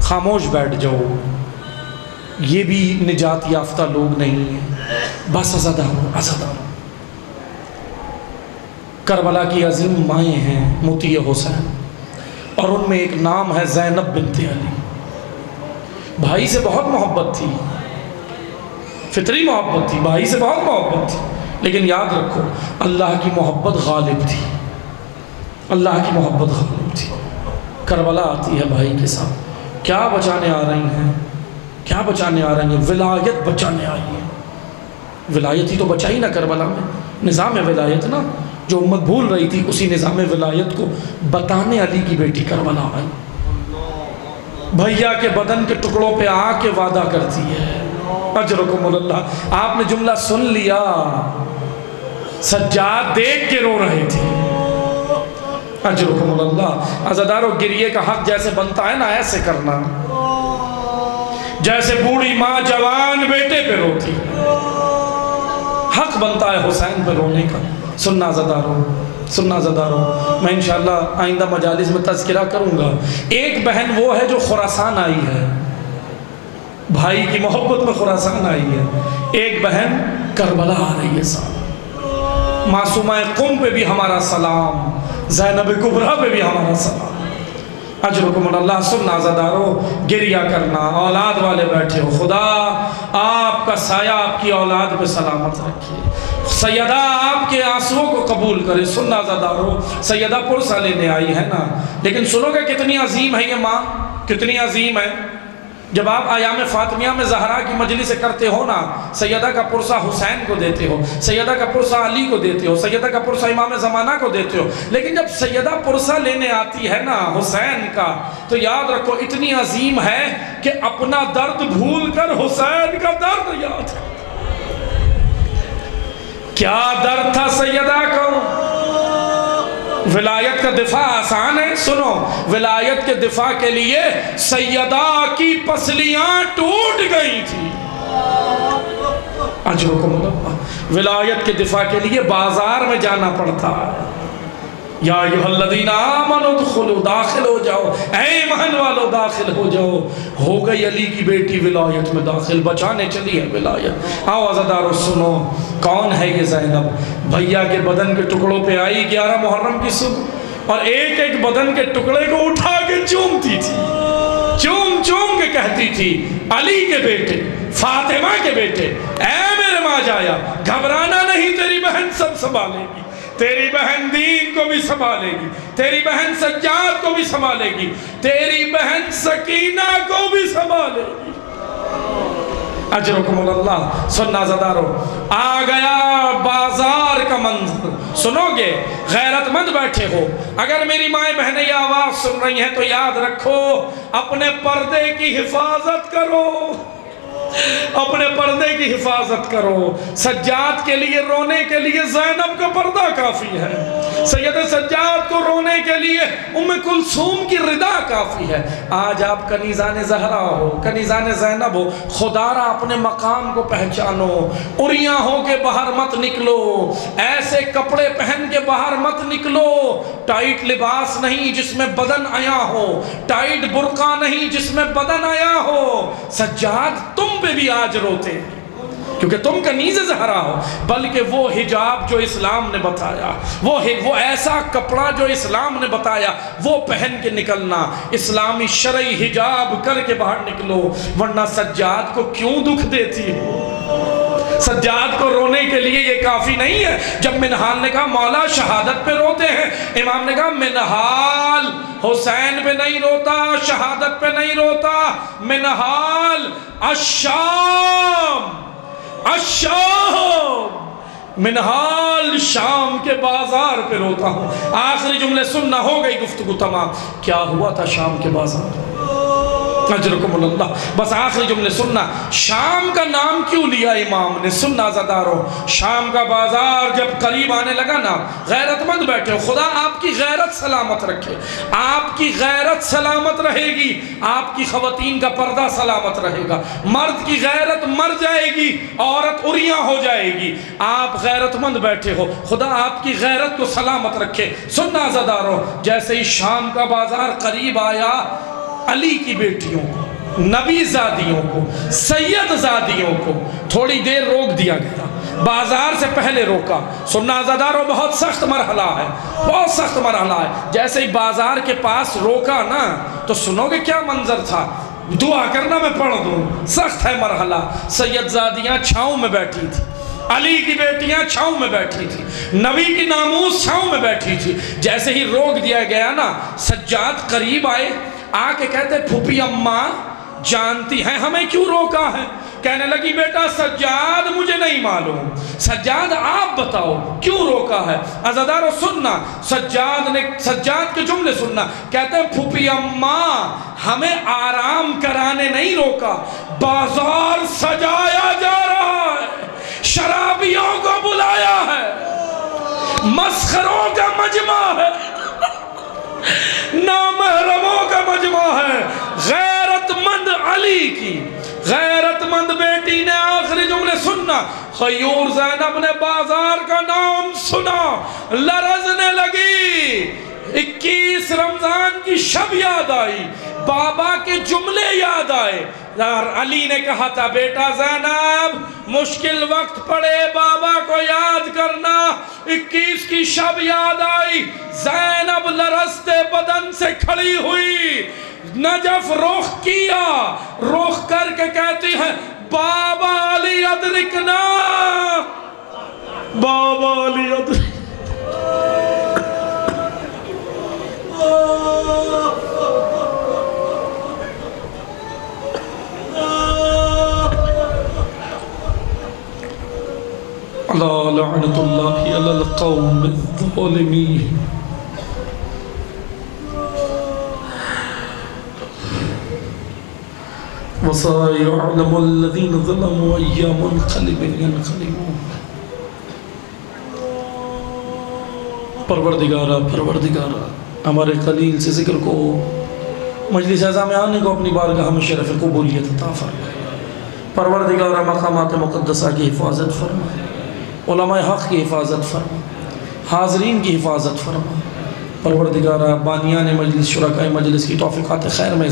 خاموش بیٹھ جاؤ۔ یہ بھی نجات یافتہ لوگ نہیں ہیں، بس عزادارو۔ کربلا کی عظیم مائیں ہیں مطیع حسین، اور ان میں ایک نام ہے زینب بنت علی۔ بھائی سے بہت محبت تھی، فطری محبت تھی، بھائی سے بہت محبت تھی، لیکن یاد رکھو اللہ کی محبت غالب تھی، اللہ کی محبت غالب تھی۔ کربلا آتی ہے بھائی کے ساتھ، کیا بچانے آ رہی ہیں؟ کیا بچانے آ رہی ہیں؟ ولایت بچانے آئی ہیں۔ ولایت ہی تو بچائی نا کربلا میں، نظام ولایت نا، جو امت بھول رہی تھی، اسی نظام ولایت کو بتانے علی کی بیٹی کربلا آئی۔ بھیا کے بدن کے ٹکڑوں پہ آ کے وعدہ کرتی ہے، اجرکم اللہ۔ آپ نے جملہ سن لیا، سجاد دیکھ کے رو رہے تھے، اجرکم اللہ۔ عزادارو، گریے کا حق جیسے بنتا ہے نا، ایسے کرنا، جیسے بوڑھی ماں جوان بیٹے پہ روتی، حق بنتا ہے حسین پہ رونے کا۔ سننا عزادارو، سننا عزادارو، میں انشاءاللہ آئندہ مجالس میں تذکرہ کروں گا۔ ایک بہن وہ ہے جو خراسان آئی ہے، بھائی کی محبت میں خراسان آئی ہے، ایک بہن کربلا آ رہی ہے ساتھ۔ معصومہ قم پہ بھی ہمارا سلام، زینب کبریٰ پہ بھی ہمارا سلام، اجرکم اللہ۔ سننا عزادارو، گریہ کرنا، اولاد والے بیٹھے ہو، خدا آپ کا سایہ آپ کی اولاد پہ سلامت رکھیے، سیدہ آپ کے آنسوؤں کو قبول کرے۔ سننا عزادارو، سیدہ پرسہ لینے آئی ہے نا، لیکن سنو کہ کتنی عظیم ہے یہ ماں، کتنی عظیم ہے۔ جب آپ ایام فاطمیہ میں زہرا کی مجلس کرتے ہو نا، سیدہ کا پرسہ حسین کو دیتے ہو، سیدہ کا پرسہ علی کو دیتے ہو، سیدہ کا پرسہ امام زمانہ کو دیتے ہو، لیکن جب سیدہ پرسہ لینے آتی ہے نا حسین کا، تو یاد رکھو اتنی عظیم ہے کہ اپنا درد بھول کر حسین کا درد یاد ہے۔ کیا درد تھا سیدہ کو؟ ولایت کا دفاع آسان ہے؟ سنو، ولایت کے دفاع کے لیے سیدہ کی پسلیاں ٹوٹ گئی تھی، اجرکم اللہ۔ ولایت کے دفاع کے لیے بازار میں جانا پڑتا ہے۔ یا ایھا الذین آمنوا ادخلوا، داخل ہو جاؤ، اے ایمان والو داخل ہو جاؤ۔ ہو گئی علی کی بیٹی ولایت میں داخل، بچانے چلی ہے ولایت۔ آؤ عزادارو سنو، کون ہے یہ زینب؟ بھیا کے بدن کے ٹکڑوں پہ آئی 11 محرم کی صبح، اور ایک ایک بدن کے ٹکڑے کو اٹھا کے چومتی تھی، چوم چوم کے کہتی تھی، علی کے بیٹے، فاطمہ کے بیٹے، اے میرے ماں جایا، گھبرانا نہیں، تیری بہن سب سنبھالے گی، تیری بہن دین کو بھی سنبھالے گی، تیری بہن سجاد کو بھی سنبھالے گی، تیری بہن سکینہ کو بھی سنبھالے گی، اجرکم اللہ۔ سننا عزادارو، آ گیا بازار کا منظر، سنو گے؟ غیرت مند بیٹھے ہو، اگر میری مائیں بہنیں یہ آواز سن رہی ہیں تو یاد رکھو، اپنے پردے کی حفاظت کرو، اپنے پردے کی حفاظت کرو۔ سجاد کے لیے رونے کے لیے زینب کا پردہ کافی ہے، سید سجاد کو رونے کے لیے ام کلثوم کی ردا کافی ہے۔ آج آپ کنیزان زہرا ہو، کنیزان زینب ہو، خدا را اپنے مقام کو پہچانو، اریاں ہو کے باہر مت نکلو، ایسے کپڑے پہن کے باہر مت نکلو، ٹائٹ لباس نہیں جس میں بدن آیا ہو، ٹائٹ برقع نہیں جس میں بدن آیا ہو۔ سجاد تم پہ بھی آج روتے ہیں کیونکہ تم کنیز زہرا ہو، بلکہ وہ حجاب جو اسلام نے بتایا، وہ ایسا کپڑا جو اسلام نے بتایا، وہ پہن کے نکلنا، اسلامی شرعی حجاب کر کے باہر نکلو، ورنہ سجاد کو کیوں دکھ دیتی ہو؟ سجاد کو رونے کے لیے یہ کافی نہیں ہے۔ جب منہال نے کہا مولا شہادت پہ روتے ہیں، امام نے کہا منہال حسین پہ نہیں روتا، شہادت پہ نہیں روتا، منحال الشام، الشام، منحال شام کے بازار پہ روتا ہوں۔ آخری جملے سننا، ہو گئی گفتگو تمام۔ کیا ہوا تھا شام کے بازار؟ اجرکم اللہ، بس آخری جملے سننا۔ شام کا نام کیوں لیا امام نے؟ سننا زدارو، شام کا بازار جب قریب آنے لگا نا، غیرت مند بیٹھے ہو، خدا آپ کی غیرت سلامت رکھے، آپ کی غیرت سلامت رہے گی، آپ کی خواتین کا پردہ سلامت رہے گا، مرد کی غیرت مر جائے گی، عورت اریاں ہو جائے گی، آپ غیرت مند بیٹھے ہو، خدا آپ کی غیرت کو سلامت رکھے۔ سننا زدارو، جیسے ہی شام کا بازار قریب آیا، علی کی بیٹیوں کو، نبی زادیوں کو، سید زادیوں کو تھوڑی دیر روک دیا گیا، بازار سے پہلے روکا۔ سننا زدارو، بہت سخت مرحلہ ہے، بہت سخت مرحلہ ہے۔ جیسے ہی بازار کے پاس روکا نا، تو سنو گے کیا منظر تھا، دعا کرنا میں پڑھ دوں، سخت ہے مرحلہ۔ سید زادیاں چھاؤں میں بیٹھی تھی، علی کی بیٹیاں چھاؤں میں بیٹھی تھی، نبی کی ناموس چھاؤں میں بیٹھی تھی۔ جیسے ہی روک دیا گیا نا، سجاد قریب آئے، آ کے کہتے پھوپھی اماں جانتی ہیں ہمیں کیوں روکا ہے؟ کہنے لگی بیٹا سجاد مجھے نہیں معلوم، سجاد آپ بتاؤ کیوں روکا ہے؟ عزادارو سننا، سجاد کے جملے سننا، کہتے ہیں پھوپھی اماں ہمیں آرام کرانے نہیں روکا، بازار سجایا جا رہا ہے، شرابیوں کو بلایا ہے، مسخروں کا مجمع ہے، نامحرموں کا مجمع ہے۔ غیرت مند علی کی غیرت مند بیٹی نے آخری جملے سننا، خیور زینب نے بازار کا نام سنا، لرزنے لگی۔ 21 رمضان کی شب یاد آئی، بابا کے جملے یاد آئے۔ علی نے کہا تھا بیٹا زینب مشکل وقت پڑے بابا کو یاد کرنا، 21 کی شب یاد آئی، زینب لرزتے بدن سے کھڑی ہوئی، نجف رخ کیا، رخ کر کے کہتی ہے بابا علی ادرکنا، بابا علی ادرکنا۔ لعنت اللہ علی القوم الظالمین۔ وَسَيَعْلَمُ الَّذِينَ ظَلَمُوا أَيَّ مُنْقَلِبٍ يَنْقَلِبُونَ۔ پروردگارہ ہمارے خلیل سے ذکر کو، مجلس اعظم میں آنے کو، اپنی بارگاہ میں شرف قبولیت عطا فرمائے۔ پروردگارہ مقامات مقدسہ کی حفاظت فرمائے، علماء حق کی حفاظت فرما، حاضرین کی حفاظت فرما۔ پروردگارہ بانیان مجلس، شرکائے مجلس کی توفیقات خیر میں